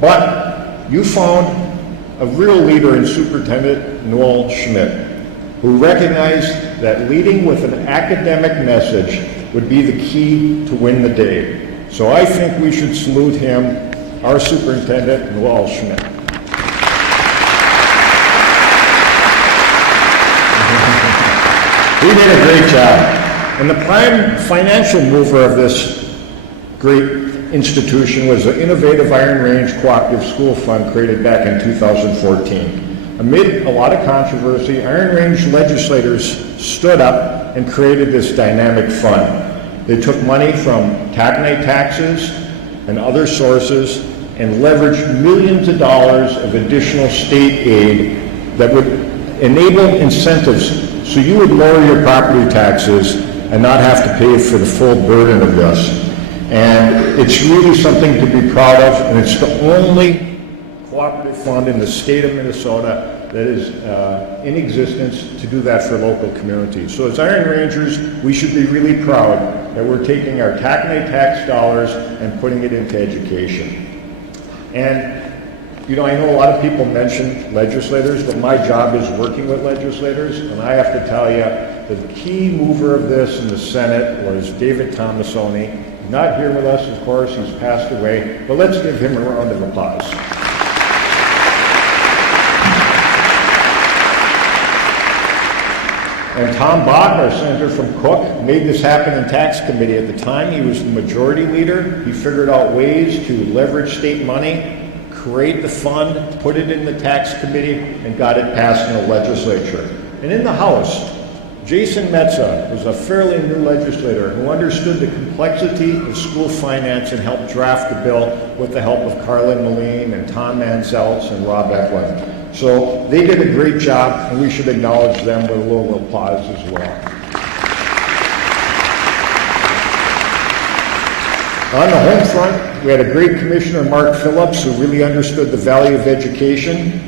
But you found a real leader in Superintendent Noel Schmidt, who recognized that leading with an academic message would be the key to win the day. So I think we should salute him, our Superintendent Noel Schmidt. He did a great job. And the prime financial mover of this great institution was the innovative Iron Range Cooperative School Fund created back in 2014. Amid a lot of controversy, Iron Range legislators stood up and created this dynamic fund. They took money from taconite taxes and other sources and leveraged millions of dollars of additional state aid that would enable incentives so you would lower your property taxes and not have to pay for the full burden of this. And it's really something to be proud of, and it's the only cooperative fund in the state of Minnesota that is in existence to do that for local communities. So as Iron Rangers, we should be really proud that we're taking our taconite tax dollars and putting it into education. And, you know, I know a lot of people mention legislators, but my job is working with legislators, and I have to tell you, the key mover of this in the Senate was David Tomasoni. He's not here with us, of course, he's passed away, but let's give him a round of applause. And Tom Bach, our senator from Cook, made this happen in tax committee. At the time, he was the majority leader. He figured out ways to leverage state money, create the fund, put it in the tax committee, and got it passed in the legislature. And in the House, Jason Metza was a fairly new legislator who understood the complexity of school finance and helped draft the bill with the help of Carlin Moline and Tom Manzelts and Rob Eklund. So they did a great job, and we should acknowledge them with a little applause as well. On the home front, we had a great commissioner, Mark Phillips, who really understood the value of education.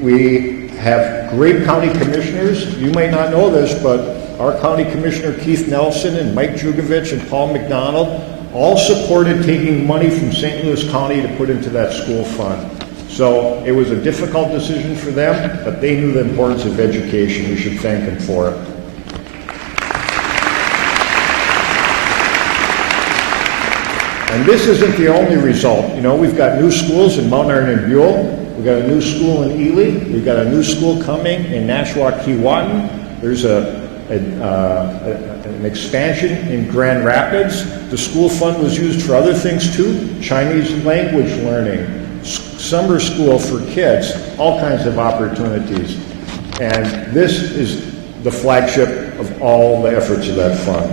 We have great county commissioners. You might not know this, but our county commissioner, Keith Nelson, and Mike Jugovich and Paul McDonald all supported taking money from St. Louis County to put into that school fund. So it was a difficult decision for them, but they knew the importance of education. We should thank them for it. And this isn't the only result. You know, we've got new schools in Mount Iron and Buell. We've got a new school in Ely. We've got a new school coming in Nashua-Keewatin. There's an expansion in Grand Rapids. The school fund was used for other things too, Chinese language learning, summer school for kids, all kinds of opportunities. And this is the flagship of all the efforts of that fund.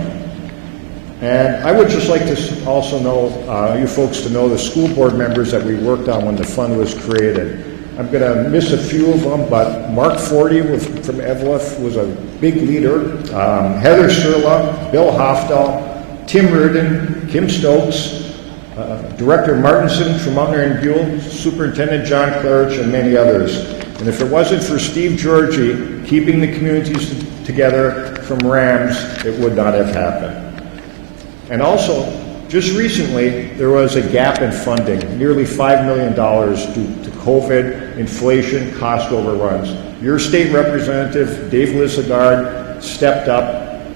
And I would just like to also know, you folks to know the school board members that we worked on when the fund was created. I'm going to miss a few of them, but Mark Forty from Eveleth was a big leader. Heather Surla, Bill Hofdahl, Tim Reardon, Kim Stokes, Director Martinson from Mount Iron Buell, Superintendent John Clarich, and many others. And if it wasn't for Steve Georgie keeping the communities together from Rams, it would not have happened. And also, just recently, there was a gap in funding, nearly $5 million due to COVID, inflation, cost overruns. Your state representative, Dave Lissagard, stepped up,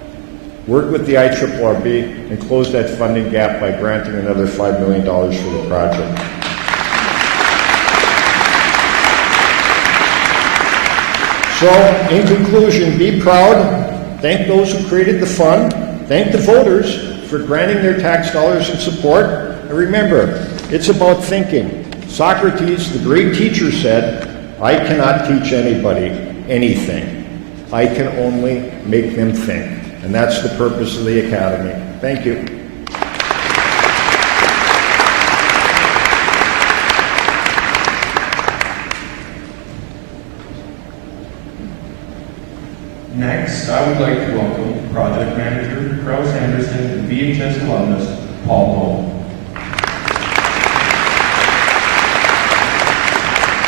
worked with the IRRB, and closed that funding gap by granting another $5 million for the project. So, in conclusion, be proud, thank those who created the fund, thank the voters for granting their tax dollars in support, and remember, it's about thinking. Socrates, the great teacher, said, I cannot teach anybody anything. I can only make them think. And that's the purpose of the Academy. Thank you. Next, I would like to welcome Project Manager, Krause Anderson, and VHS alumnus, Paul Lowell.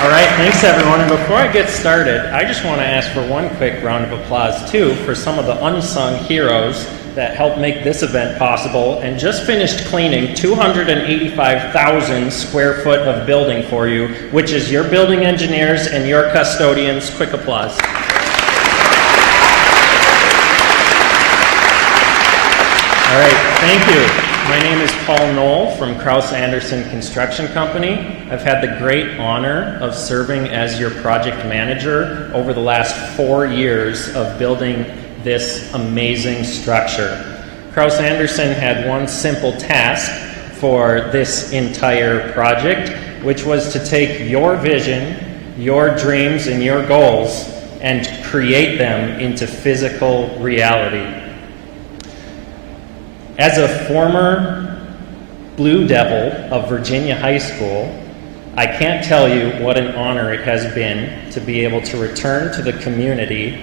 All right, thanks everyone. And before I get started, I just want to ask for one quick round of applause too for some of the unsung heroes that helped make this event possible and just finished cleaning 285,000 square foot of building for you, which is your building engineers and your custodians. Quick applause. All right, thank you. My name is Paul Knoll from Krause Anderson Construction Company. I've had the great honor of serving as your project manager over the last 4 years of building this amazing structure. Krause Anderson had one simple task for this entire project, which was to take your vision, your dreams, and your goals and create them into physical reality. As a former Blue Devil of Virginia High School, I can't tell you what an honor it has been to be able to return to the community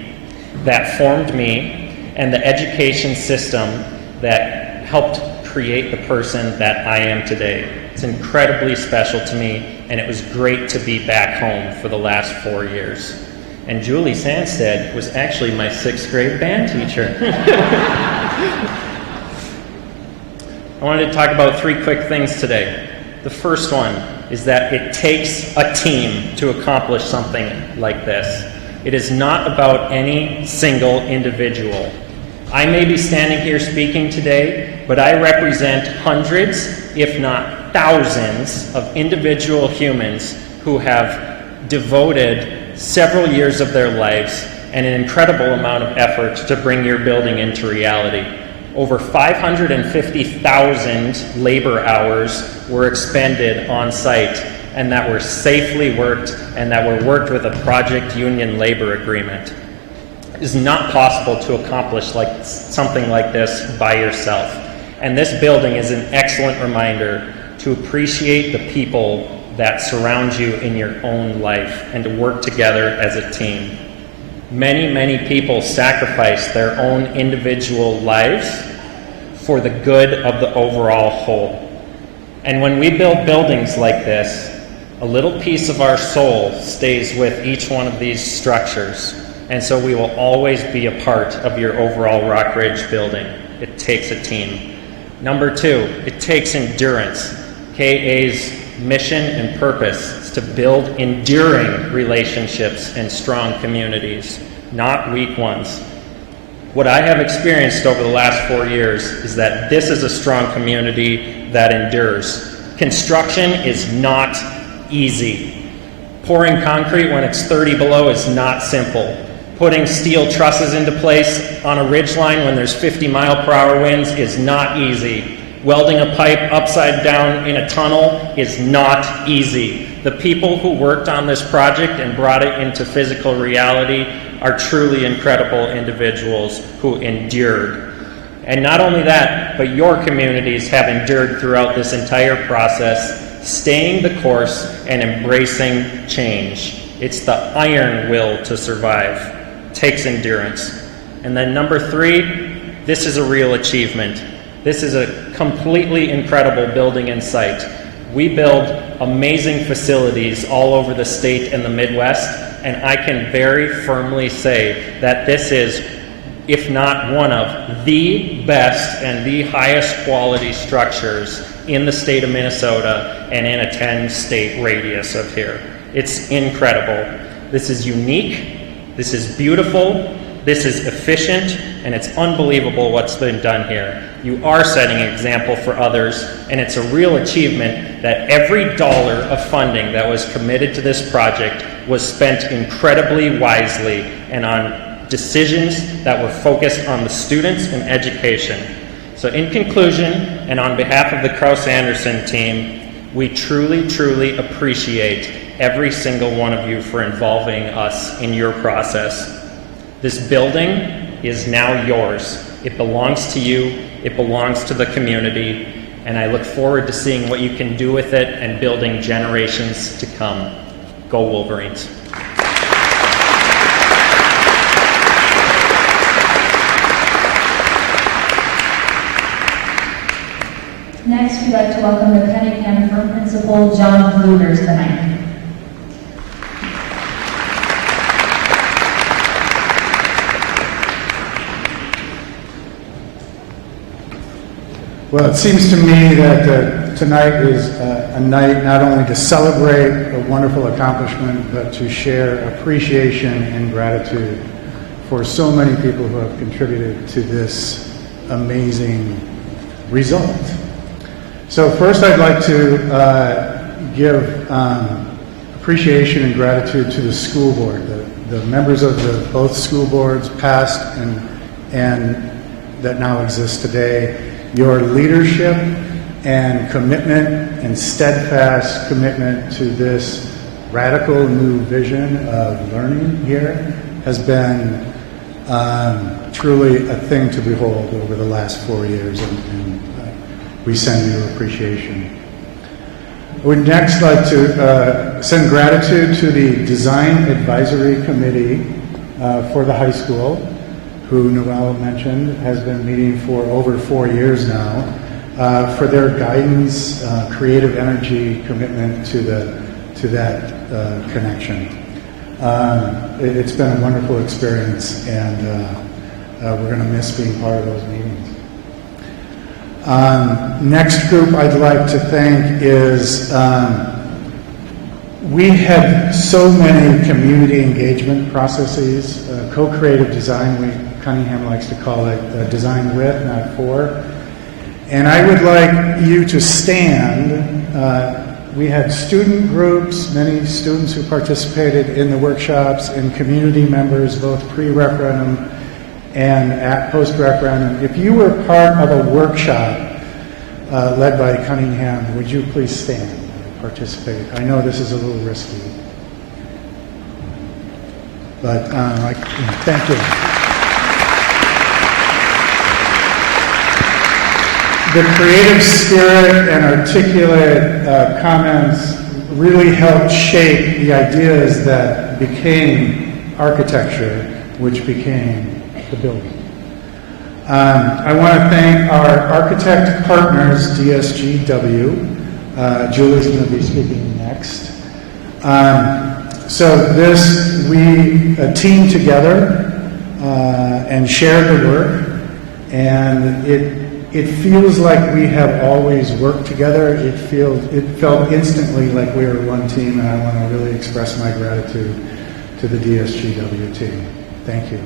that formed me and the education system that helped create the person that I am today. It's incredibly special to me, and it was great to be back home for the last 4 years. And Julie Sandstead was actually my 6th grade band teacher. I wanted to talk about 3 quick things today. The first one is that it takes a team to accomplish something like this. It is not about any single individual. I may be standing here speaking today, but I represent hundreds, if not thousands, of individual humans who have devoted several years of their lives and an incredible amount of effort to bring your building into reality. Over 550,000 labor hours were expended on site and that were safely worked and that were worked with a project union labor agreement. It is not possible to accomplish something like this by yourself. And this building is an excellent reminder to appreciate the people that surround you in your own life and to work together as a team. Many, many people sacrifice their own individual lives for the good of the overall whole. And when we build buildings like this, a little piece of our soul stays with each one of these structures. And so we will always be a part of your overall Rock Ridge building. It takes a team. Number 2, it takes endurance. KA's mission and purpose is to build enduring relationships and strong communities, not weak ones. What I have experienced over the last 4 years is that this is a strong community that endures. Construction is not easy. Pouring concrete when it's 30 below is not simple. Putting steel trusses into place on a ridgeline when there's 50-mile-per-hour winds is not easy. Welding a pipe upside down in a tunnel is not easy. The people who worked on this project and brought it into physical reality are truly incredible individuals who endured. And not only that, but your communities have endured throughout this entire process, staying the course and embracing change. It's the iron will to survive. It takes endurance. And then number 3, this is a real achievement. This is a completely incredible building and site. We build amazing facilities all over the state and the Midwest, and I can very firmly say that this is, if not one of, the best and the highest quality structures in the state of Minnesota and in a 10-state radius of here. It's incredible. This is unique, this is beautiful, this is efficient, and it's unbelievable what's been done here. You are setting an example for others, and it's a real achievement that every dollar of funding that was committed to this project was spent incredibly wisely and on decisions that were focused on the students and education. So in conclusion, and on behalf of the Krause-Anderson team, we truly, truly appreciate every single one of you for involving us in your process. This building is now yours. It belongs to you, it belongs to the community, and I look forward to seeing what you can do with it and building generations to come. Go Wolverines. Next, we'd like to welcome the Cunningham Firm Principal, John Bluders, tonight. Well, it seems to me that tonight is a night not only to celebrate a wonderful accomplishment, but to share appreciation and gratitude for so many people who have contributed to this amazing result. So first I'd like to give appreciation and gratitude to the school board, the members of both school boards, past and that now exist today. Your leadership and commitment and steadfast commitment to this radical new vision of learning here has been truly a thing to behold over the last 4 years, and we send you appreciation. I would next like to send gratitude to the Design Advisory Committee for the high school, who Noel mentioned has been meeting for over 4 years now, for their guidance, creative energy, commitment to that connection. It's been a wonderful experience, and we're going to miss being part of those meetings. Next group I'd like to thank is we had so many community engagement processes, co-creative design, Cunningham likes to call it design with, not for. And I would like you to stand. We had student groups, many students who participated in the workshops, and community members, both pre-referendum and at post-referendum. If you were part of a workshop led by Cunningham, would you please stand and participate? I know this is a little risky, but thank you. The creative spirit and articulate comments really helped shape the ideas that became architecture, which became the building. I want to thank our architect partners, DSGW. Julie's going to be speaking next. So we teamed together and shared the work, and it feels like we have always worked together. It felt instantly like we were one team, and I want to really express my gratitude to the DSGW team. Thank you.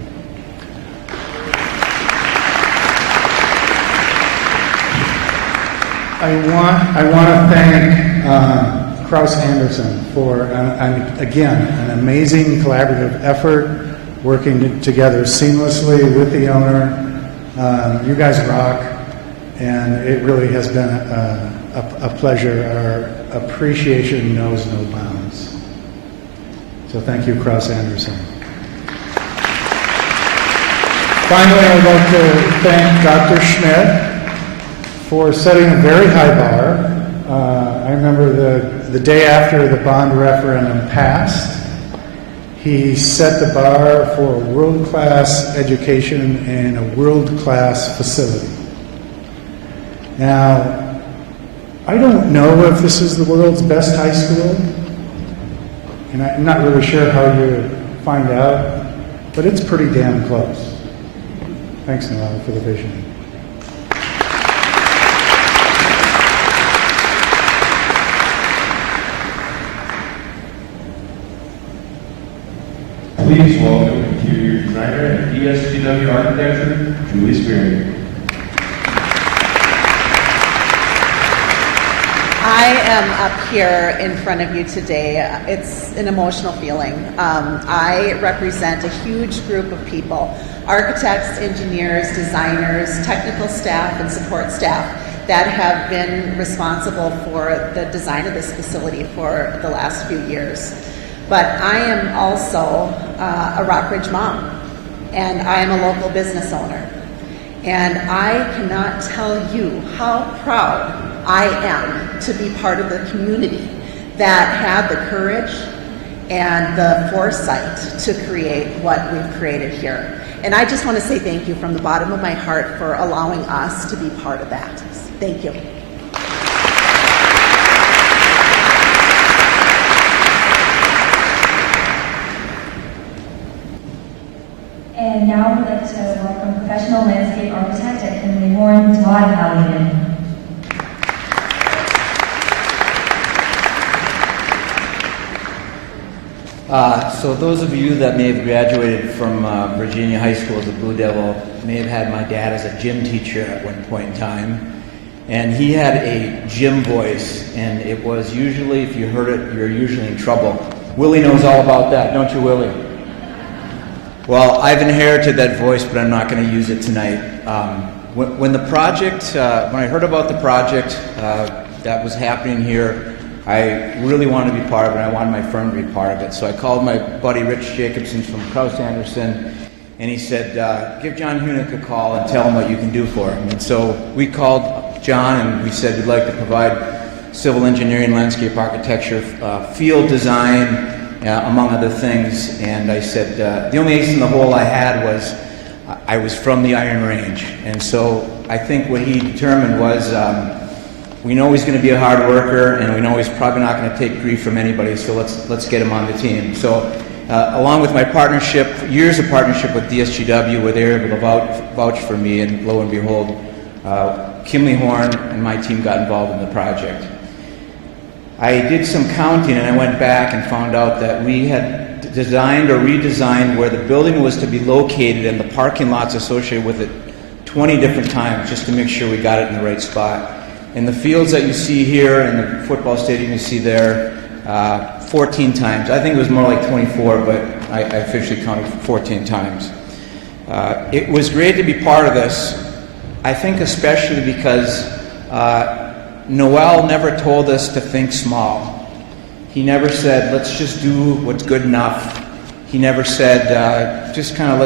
I want to thank Krause-Anderson for, again, an amazing collaborative effort, working together seamlessly with the owner. You guys rock. And it really has been a pleasure. Our appreciation knows no bounds. So thank you, Krause-Anderson. Finally, I'd like to thank Dr. Schmidt for setting a very high bar. I remember the day after the bond referendum passed, he set the bar for world-class education and a world-class facility. Now, I don't know if this is the world's best high school, and I'm not really sure how you find out, but it's pretty damn close. Thanks, Noel, for the vision. Please welcome interior designer and ESGW architecture, Julie Spearman. I am up here in front of you today. It's an emotional feeling. I represent a huge group of people, architects, engineers, designers, technical staff, and support staff that have been responsible for the design of this facility for the last few years. But I am also a Rockridge mom, and I am a local business owner. And I cannot tell you how proud I am to be part of the community that had the courage and the foresight to create what we've created here. And I just want to say thank you from the bottom of my heart for allowing us to be part of that. Thank you. And now we'd like to welcome professional landscape architect at Kinley Horn, Todd Halligan. So those of you that may have graduated from Virginia High School as a Blue Devil may have had my dad as a gym teacher at one point in time. And he had a gym voice, and it was usually, if you heard it, you're usually in trouble. Willie knows all about that, don't you, Willie? Well, I've inherited that voice, but I'm not going to use it tonight. When I heard about the project that was happening here, I really wanted to be part of it. I wanted my firm to be part of it. So I called my buddy Rich Jacobson from Kraus Anderson, and he said, give John Hunick a call and tell him what you can do for him. And so we called John, and we said we'd like to provide civil engineering, landscape architecture, field design, among other things. And I said, the only ace in the hole I had was I was from the Iron Range. And so I think what he determined was, we know he's going to be a hard worker, and we know he's probably not going to take grief from anybody, so let's get him on the team. So along with my partnership, years of partnership with DSGW, where they were able to vouch for me, and lo and behold, Kimley Horn and my team got involved in the project. I did some counting, and I went back and found out that we had designed or redesigned where the building was to be located and the parking lots associated with it 20 different times just to make sure we got it in the right spot. And the fields that you see here and the football stadium you see there, 14 times. I think it was more like 24, but I officially counted 14 times. It was great to be part of this. I think especially because Noel never told us to think small. He never said, let's just do what's good enough. He never said, just kind of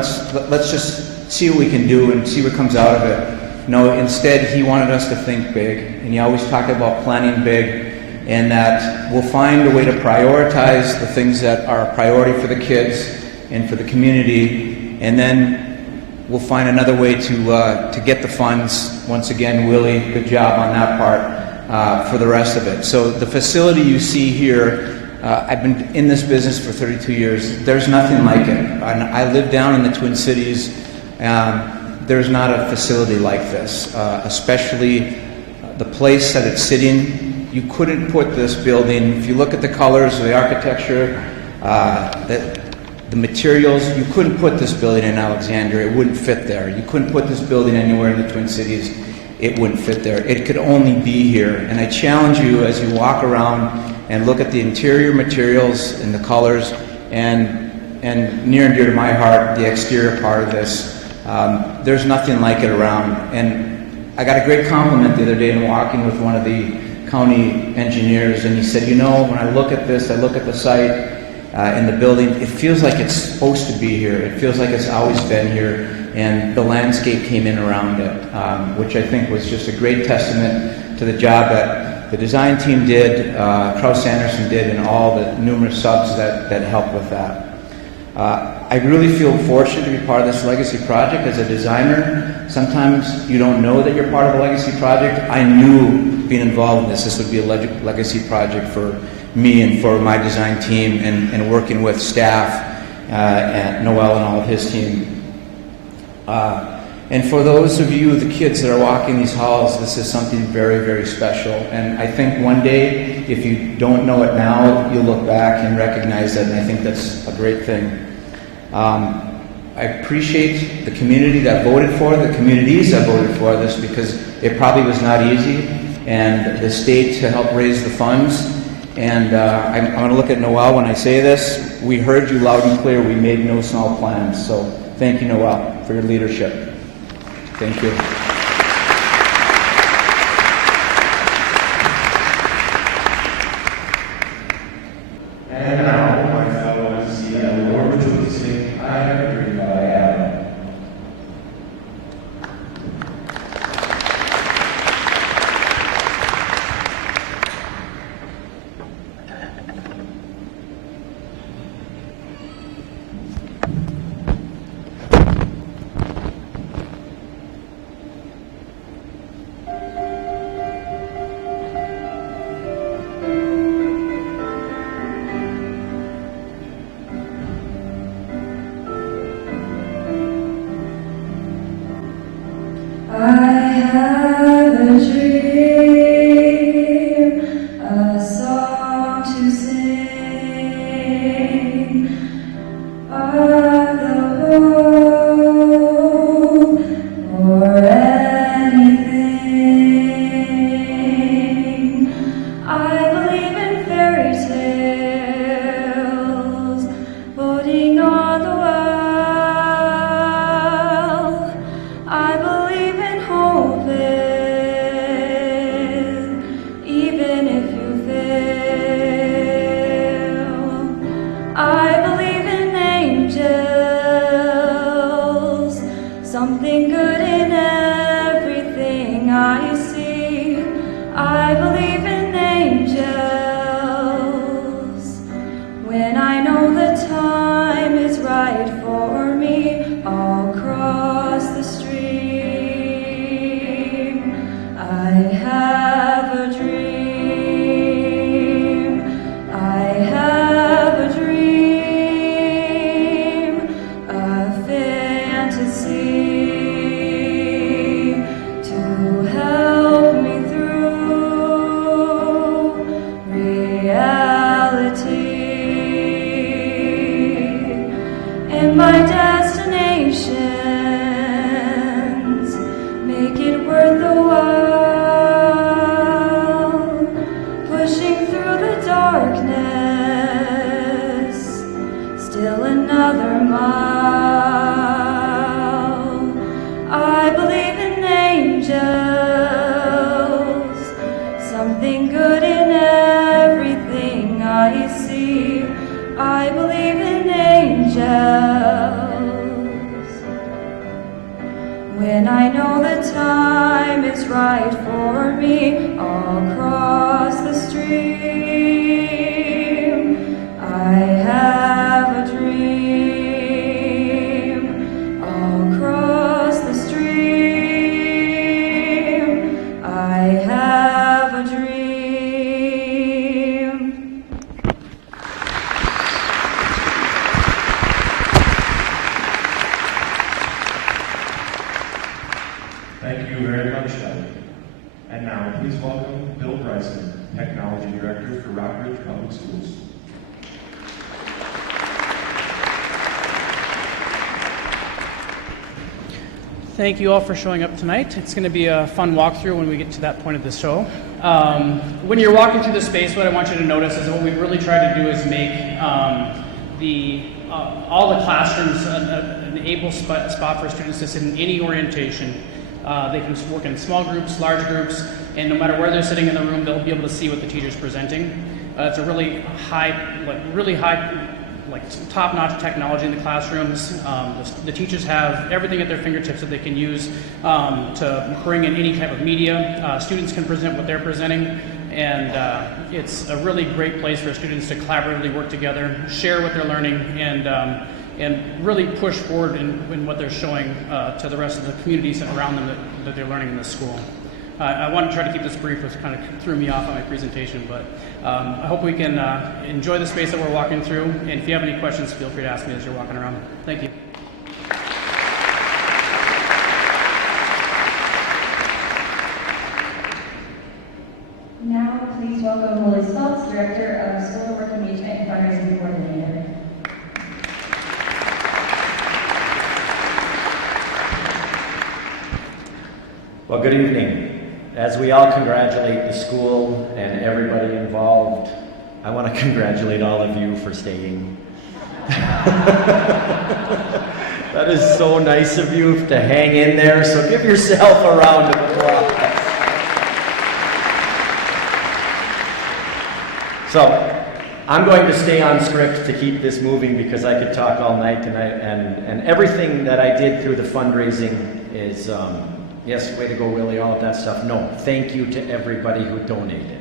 let's just see what we can do and see what comes out of it. No, instead he wanted us to think big, and he always talked about planning big, and that we'll find a way to prioritize the things that are a priority for the kids and for the community, and then we'll find another way to get the funds. Once again, Willie, good job on that part for the rest of it. So the facility you see here, I've been in this business for 32 years. There's nothing like it. I live down in the Twin Cities. There's not a facility like this, especially the place that it's sitting. You couldn't put this building, if you look at the colors, the architecture, the materials, you couldn't put this building in Alexandria. It wouldn't fit there. You couldn't put this building anywhere in the Twin Cities. It wouldn't fit there. It could only be here. And I challenge you as you walk around and look at the interior materials and the colors, and near and dear to my heart, the exterior part of this. There's nothing like it around. And I got a great compliment the other day in walking with one of the county engineers, and he said, you know, when I look at this, I look at the site and the building, it feels like it's supposed to be here. It feels like it's always been here, and the landscape came in around it, which I think was just a great testament to the job that the design team did, Kraus Anderson did, and all the numerous subs that helped with that. I really feel fortunate to be part of this legacy project as a designer. Sometimes you don't know that you're part of a legacy project. I knew being involved in this would be a legacy project for me and for my design team, and working with staff and Noel and all of his team. And for those of you, the kids that are walking these halls, this is something very, very special. And I think one day, if you don't know it now, you'll look back and recognize it, and I think that's a great thing. I appreciate the community that voted for it, the communities that voted for this, because it probably was not easy, and the state to help raise the funds. And I'm going to look at Noel when I say this. We heard you loud and clear. We made no small plans. So thank you, Noel, for your leadership. Thank you. And now, my fellow MC, Lord Chuting, I have a dream by Adam. Something good in everything I see. I believe in angels. When I know the time is right for me, I'll cross the stream. I have a dream. I have a dream, a fantasy. My destinations make it worth the while, pushing through the darkness, still another mile. I believe in angels, something good in everything I see. I believe in angels. When I know the time is right for me, I'll cross the stream. I have a dream. I'll cross the stream. I have a dream. Thank you very much, Kelly. And now, please welcome Bill Bryson, Technology Director for Rockridge Public Schools. Thank you all for showing up tonight. It's going to be a fun walkthrough when we get to that point of the show. When you're walking through the space, what I want you to notice is what we've really tried to do is make all the classrooms an able spot for students to sit in any orientation. They can work in small groups, large groups, and no matter where they're sitting in the room, they'll be able to see what the teacher's presenting. It's a really high, top-notch technology in the classrooms. The teachers have everything at their fingertips that they can use to bring in any type of media. Students can present what they're presenting, and it's a really great place for students to collaboratively work together, share what they're learning, and really push forward in what they're showing to the rest of the communities around them that they're learning in the school. I want to try to keep this brief, which kind of threw me off on my presentation, but I hope we can enjoy the space that we're walking through, and if you have any questions, feel free to ask me as you're walking around. Thank you. Now, please welcome Willie Stoltz, Director of School Work Engagement and Fundraising Coordinator. Well, good evening. As we all congratulate the school and everybody involved, I want to congratulate all of you for staying. That is so nice of you to hang in there, so give yourself a round of applause. So, I'm going to stay on script to keep this moving because I could talk all night and everything that I did through the fundraising is, yes, way to go, Willie, all of that stuff. No, thank you to everybody who donated.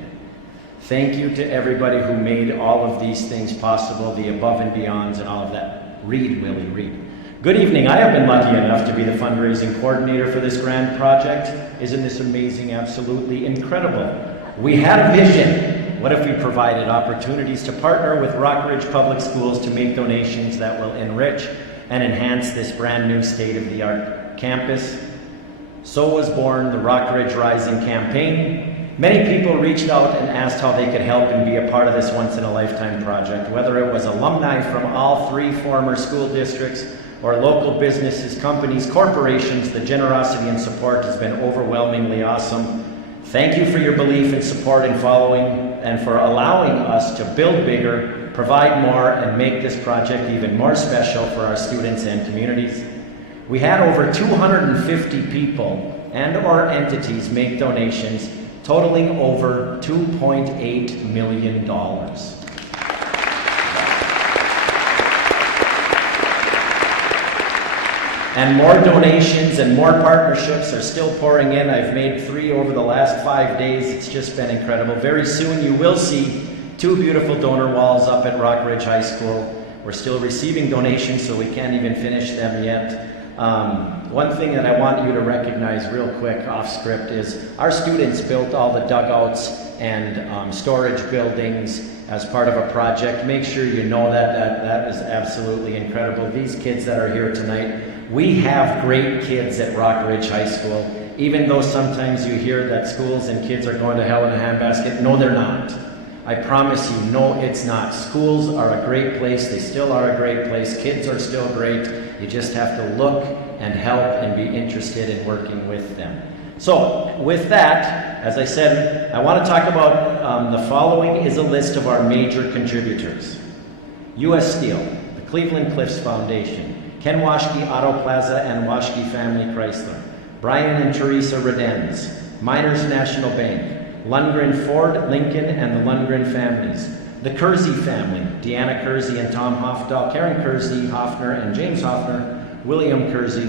Thank you to everybody who made all of these things possible, the above and beyonds and all of that. Read, Willie, read. Good evening. I have been lucky enough to be the fundraising coordinator for this grand project. Isn't this amazing? Absolutely incredible. We had a vision. What if we provided opportunities to partner with Rockridge Public Schools to make donations that will enrich and enhance this brand new state-of-the-art campus? So was born the Rockridge Rising campaign. Many people reached out and asked how they could help and be a part of this once-in-a-lifetime project, whether it was alumni from all 3 former school districts or local businesses, companies, corporations. The generosity and support has been overwhelmingly awesome. Thank you for your belief and support in following and for allowing us to build bigger, provide more, and make this project even more special for our students and communities. We had over 250 people and or entities make donations totaling over $2.8 million. And more donations and more partnerships are still pouring in. I've made 3 over the last 5 days. It's just been incredible. Very soon you will see 2 beautiful donor walls up at Rockridge High School. We're still receiving donations, so we can't even finish them yet. One thing that I want you to recognize real quick off script is our students built all the dugouts and storage buildings as part of a project. Make sure you know that is absolutely incredible. These kids that are here tonight, we have great kids at Rockridge High School. Even though sometimes you hear that schools and kids are going to hell in a handbasket, no, they're not. I promise you, no, it's not. Schools are a great place. They still are a great place. Kids are still great. You just have to look and help and be interested in working with them. So, with that, as I said, I want to talk about the following is a list of our major contributors. U.S. Steel, the Cleveland Cliffs Foundation, Ken Waschke Auto Plaza and Waschke Family Chrysler, Brian and Teresa Redens, Miners National Bank, Lundgren Ford, Lincoln, and the Lundgren families, the Kersey family, Deanna Kersey and Tom Hofdahl, Karen Kersey, Hoffner and James Hoffner, William Kersey,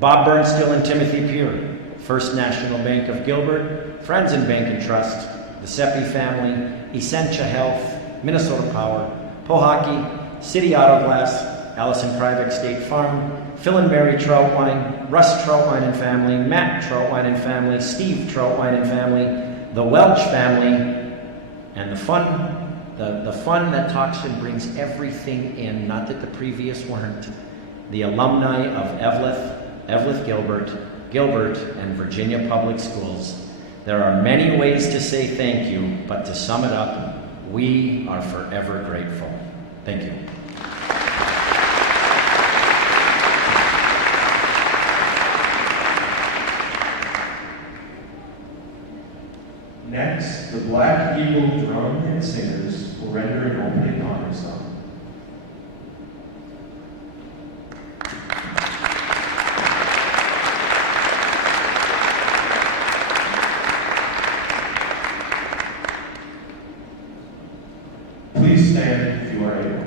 Bob Bernstill and Timothy Pure, First National Bank of Gilbert, Friends and Bank and Trust, the Seppi family, Essentia Health, Minnesota Power, Pohaki, City Auto Glass, Allison Krivik State Farm, Phil and Mary Troutwine, Russ Troutwine and family, Matt Troutwine and family, Steve Troutwine and family, the Welch family, and the fun that talks and brings everything in, not that the previous weren't, the alumni of Eveleth Gilbert, and Virginia Public Schools. There are many ways to say thank you, but to sum it up, we are forever grateful. Thank you. Next, the Black Eagle Drum and Singers will render an opening honor song. Please stand if you are able.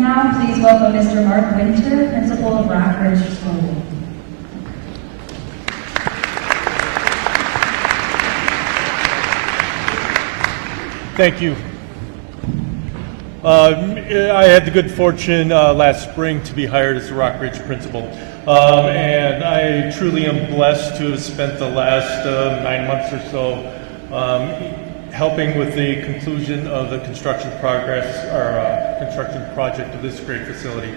Now, please welcome Mr. Mark Winter, Principal of Rockridge School. Thank you. I had the good fortune last spring to be hired as the Rockridge principal, and I truly am blessed to have spent the last 9 months or so helping with the conclusion of the construction construction project of this great facility.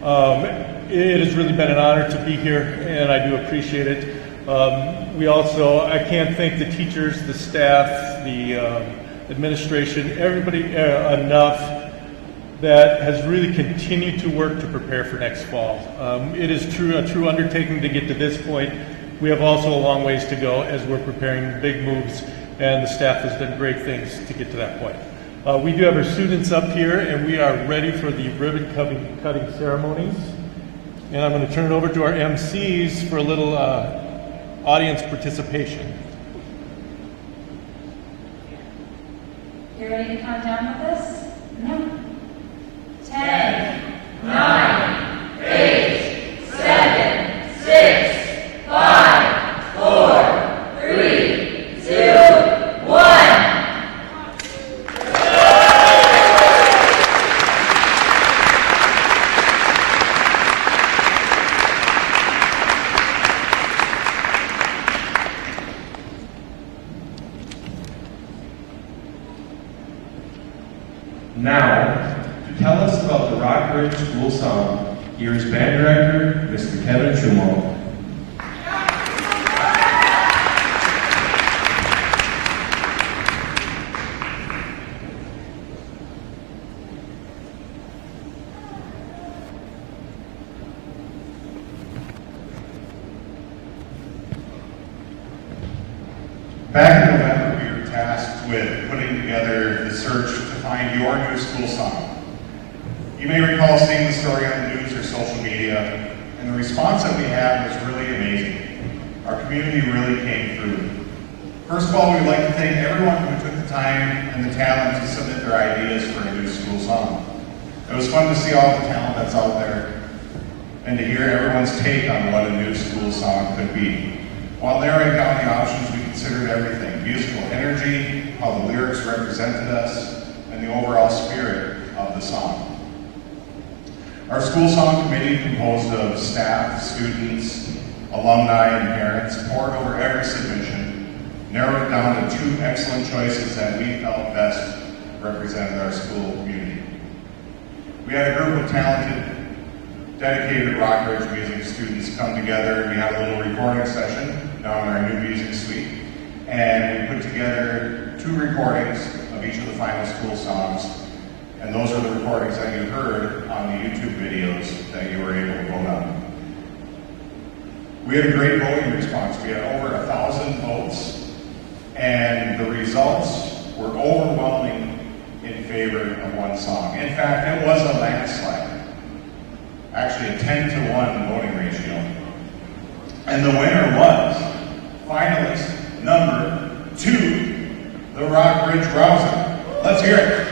It has really been an honor to be here, and I do appreciate it. I can't thank the teachers, the staff, the administration, everybody enough that has really continued to work to prepare for next fall. It is a true undertaking to get to this point. We have also a long ways to go as we're preparing big moves, and the staff has done great things to get to that point. We do have our students up here, and we are ready for the ribbon cutting ceremonies. And I'm going to turn it over to our MCs for a little audience participation. You ready to count down with us? No. 10, 9, 8, 7, 6, 5, 4, 3, 2, 1. Now, to tell us about the Rockridge School Song, here is band director, Mr. Kevin Schumo. Back in November, we were tasked with putting together the search to find your new school song. You may recall seeing the story on the news or social media, and the response that we had was really amazing. Our community really came through. First of all, we'd like to thank everyone who took the time and the talent to submit their ideas for a new school song. It was fun to see all the talent that's out there and to hear everyone's take on what a new school song could be. While narrowing down the options, we considered everything: musical energy, how the lyrics represented us, and the overall spirit of the song. Our school song committee, composed of staff, students, alumni, and parents, pored over every submission, narrowed it down to 2 excellent choices that we felt best represented our school community. We had a group of talented, dedicated Rockridge music students come together. We had a little recording session down in our new music suite, and we put together 2 recordings of each of the final school songs, and those are the recordings that you heard on the YouTube videos that you were able to vote on. We had a great voting response. We had over 1,000 votes, and the results were overwhelming in favor of one song. In fact, it was a landslide, actually a 10-to-1 voting ratio. And the winner was finalist number 2, the Rockridge Rouser. Let's hear it.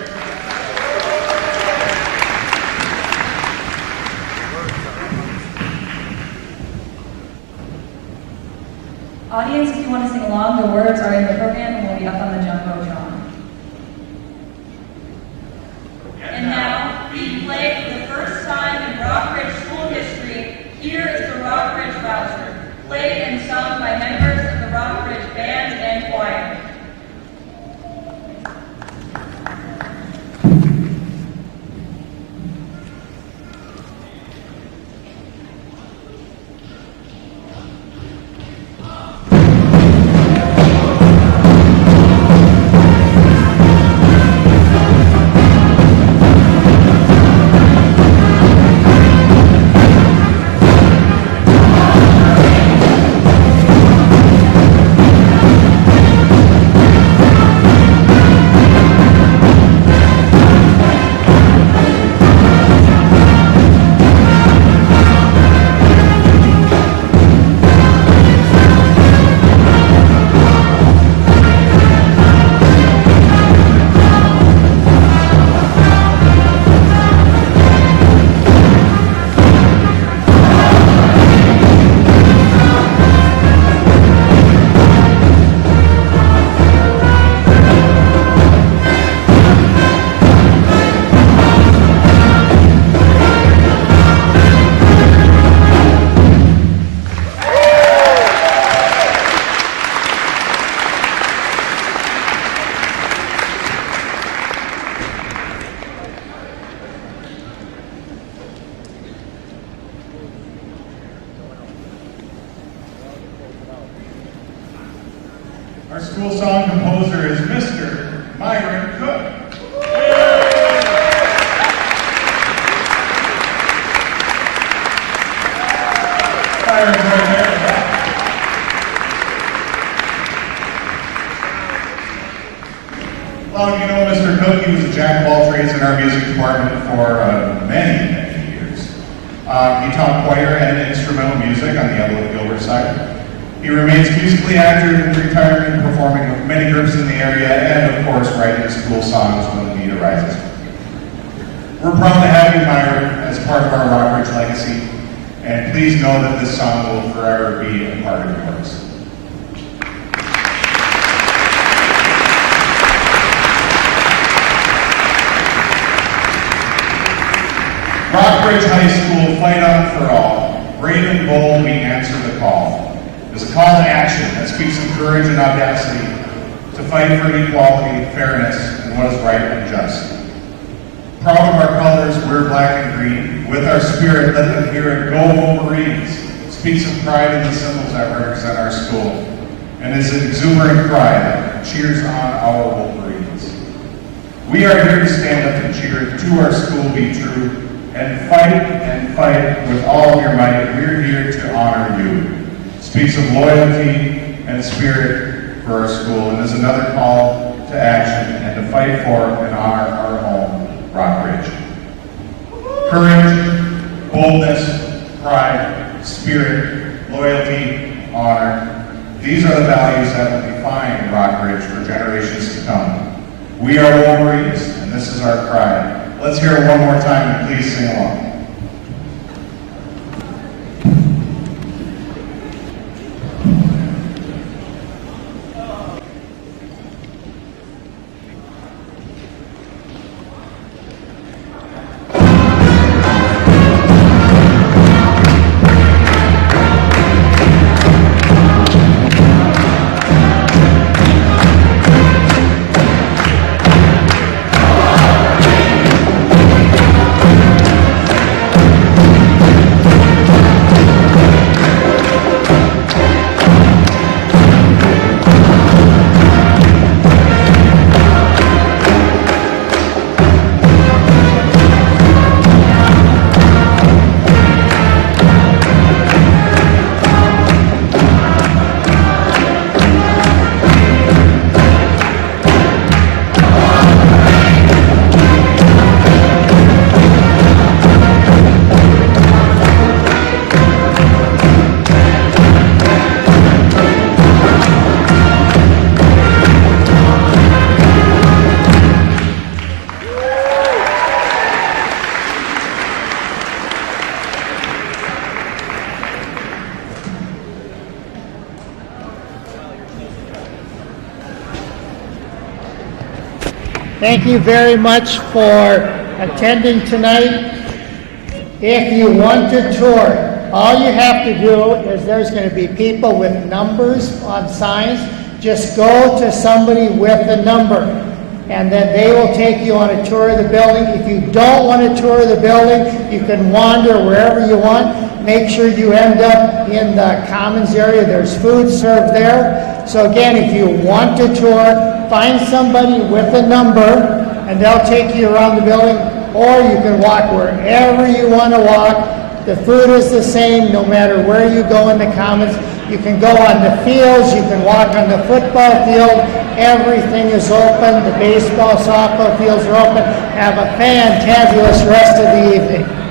Audience, if you want to sing along, the words are in the program and will be up on the Jumbotron. And now, being played for the first time in Rockridge school history, here is the Rockridge Rouser, played and sung by members of the Rockridge Band and Choir. Our school song composer is Mr. Myron Cook. Myron's right there. Well, you know Mr. Cook, he was a jack of all trades in our music department for many years. He taught choir and instrumental music on the Evelyn Gilbert side. He remains musically active, retiring, performing with many groups in the area, and of course writing school songs when the need arises. We're proud to have you, Myron, as part of our Rockridge legacy, and please know that this song will forever be a part of yours. Rockridge High School, fight on for all. Brave and bold, we answer the call. It's a call to action that speaks of courage and audacity to fight for equality, fairness, and what is right and just. Proud of our colors, we're black and green. With our spirit, let them hear it. Go Wolverines speaks of pride in the symbols that represent our school, and is an exuberant cry that cheers on our Wolverines. We are here to stand up and cheer to our school be true, and fight with all of your might. We're here to honor you. Speaks of loyalty and spirit for our school, and is another call to action and to fight for and honor our home, Rockridge. Courage, boldness, pride, spirit, loyalty, honor. These are the values that will define Rockridge for generations to come. We are Wolverines, and this is our cry. Let's hear it one more time, and please sing along. Thank you very much for attending tonight. If you want to tour, all you have to do is there's going to be people with numbers on signs. Just go to somebody with a number, and then they will take you on a tour of the building. If you don't want to tour the building, you can wander wherever you want. Make sure you end up in the commons area. There's food served there. So again, if you want to tour, find somebody with a number, and they'll take you around the building, or you can walk wherever you want to walk. The food is the same no matter where you go in the commons. You can go on the fields, you can walk on the football field. Everything is open. The baseball, softball fields are open. Have a fantabulous rest of the evening.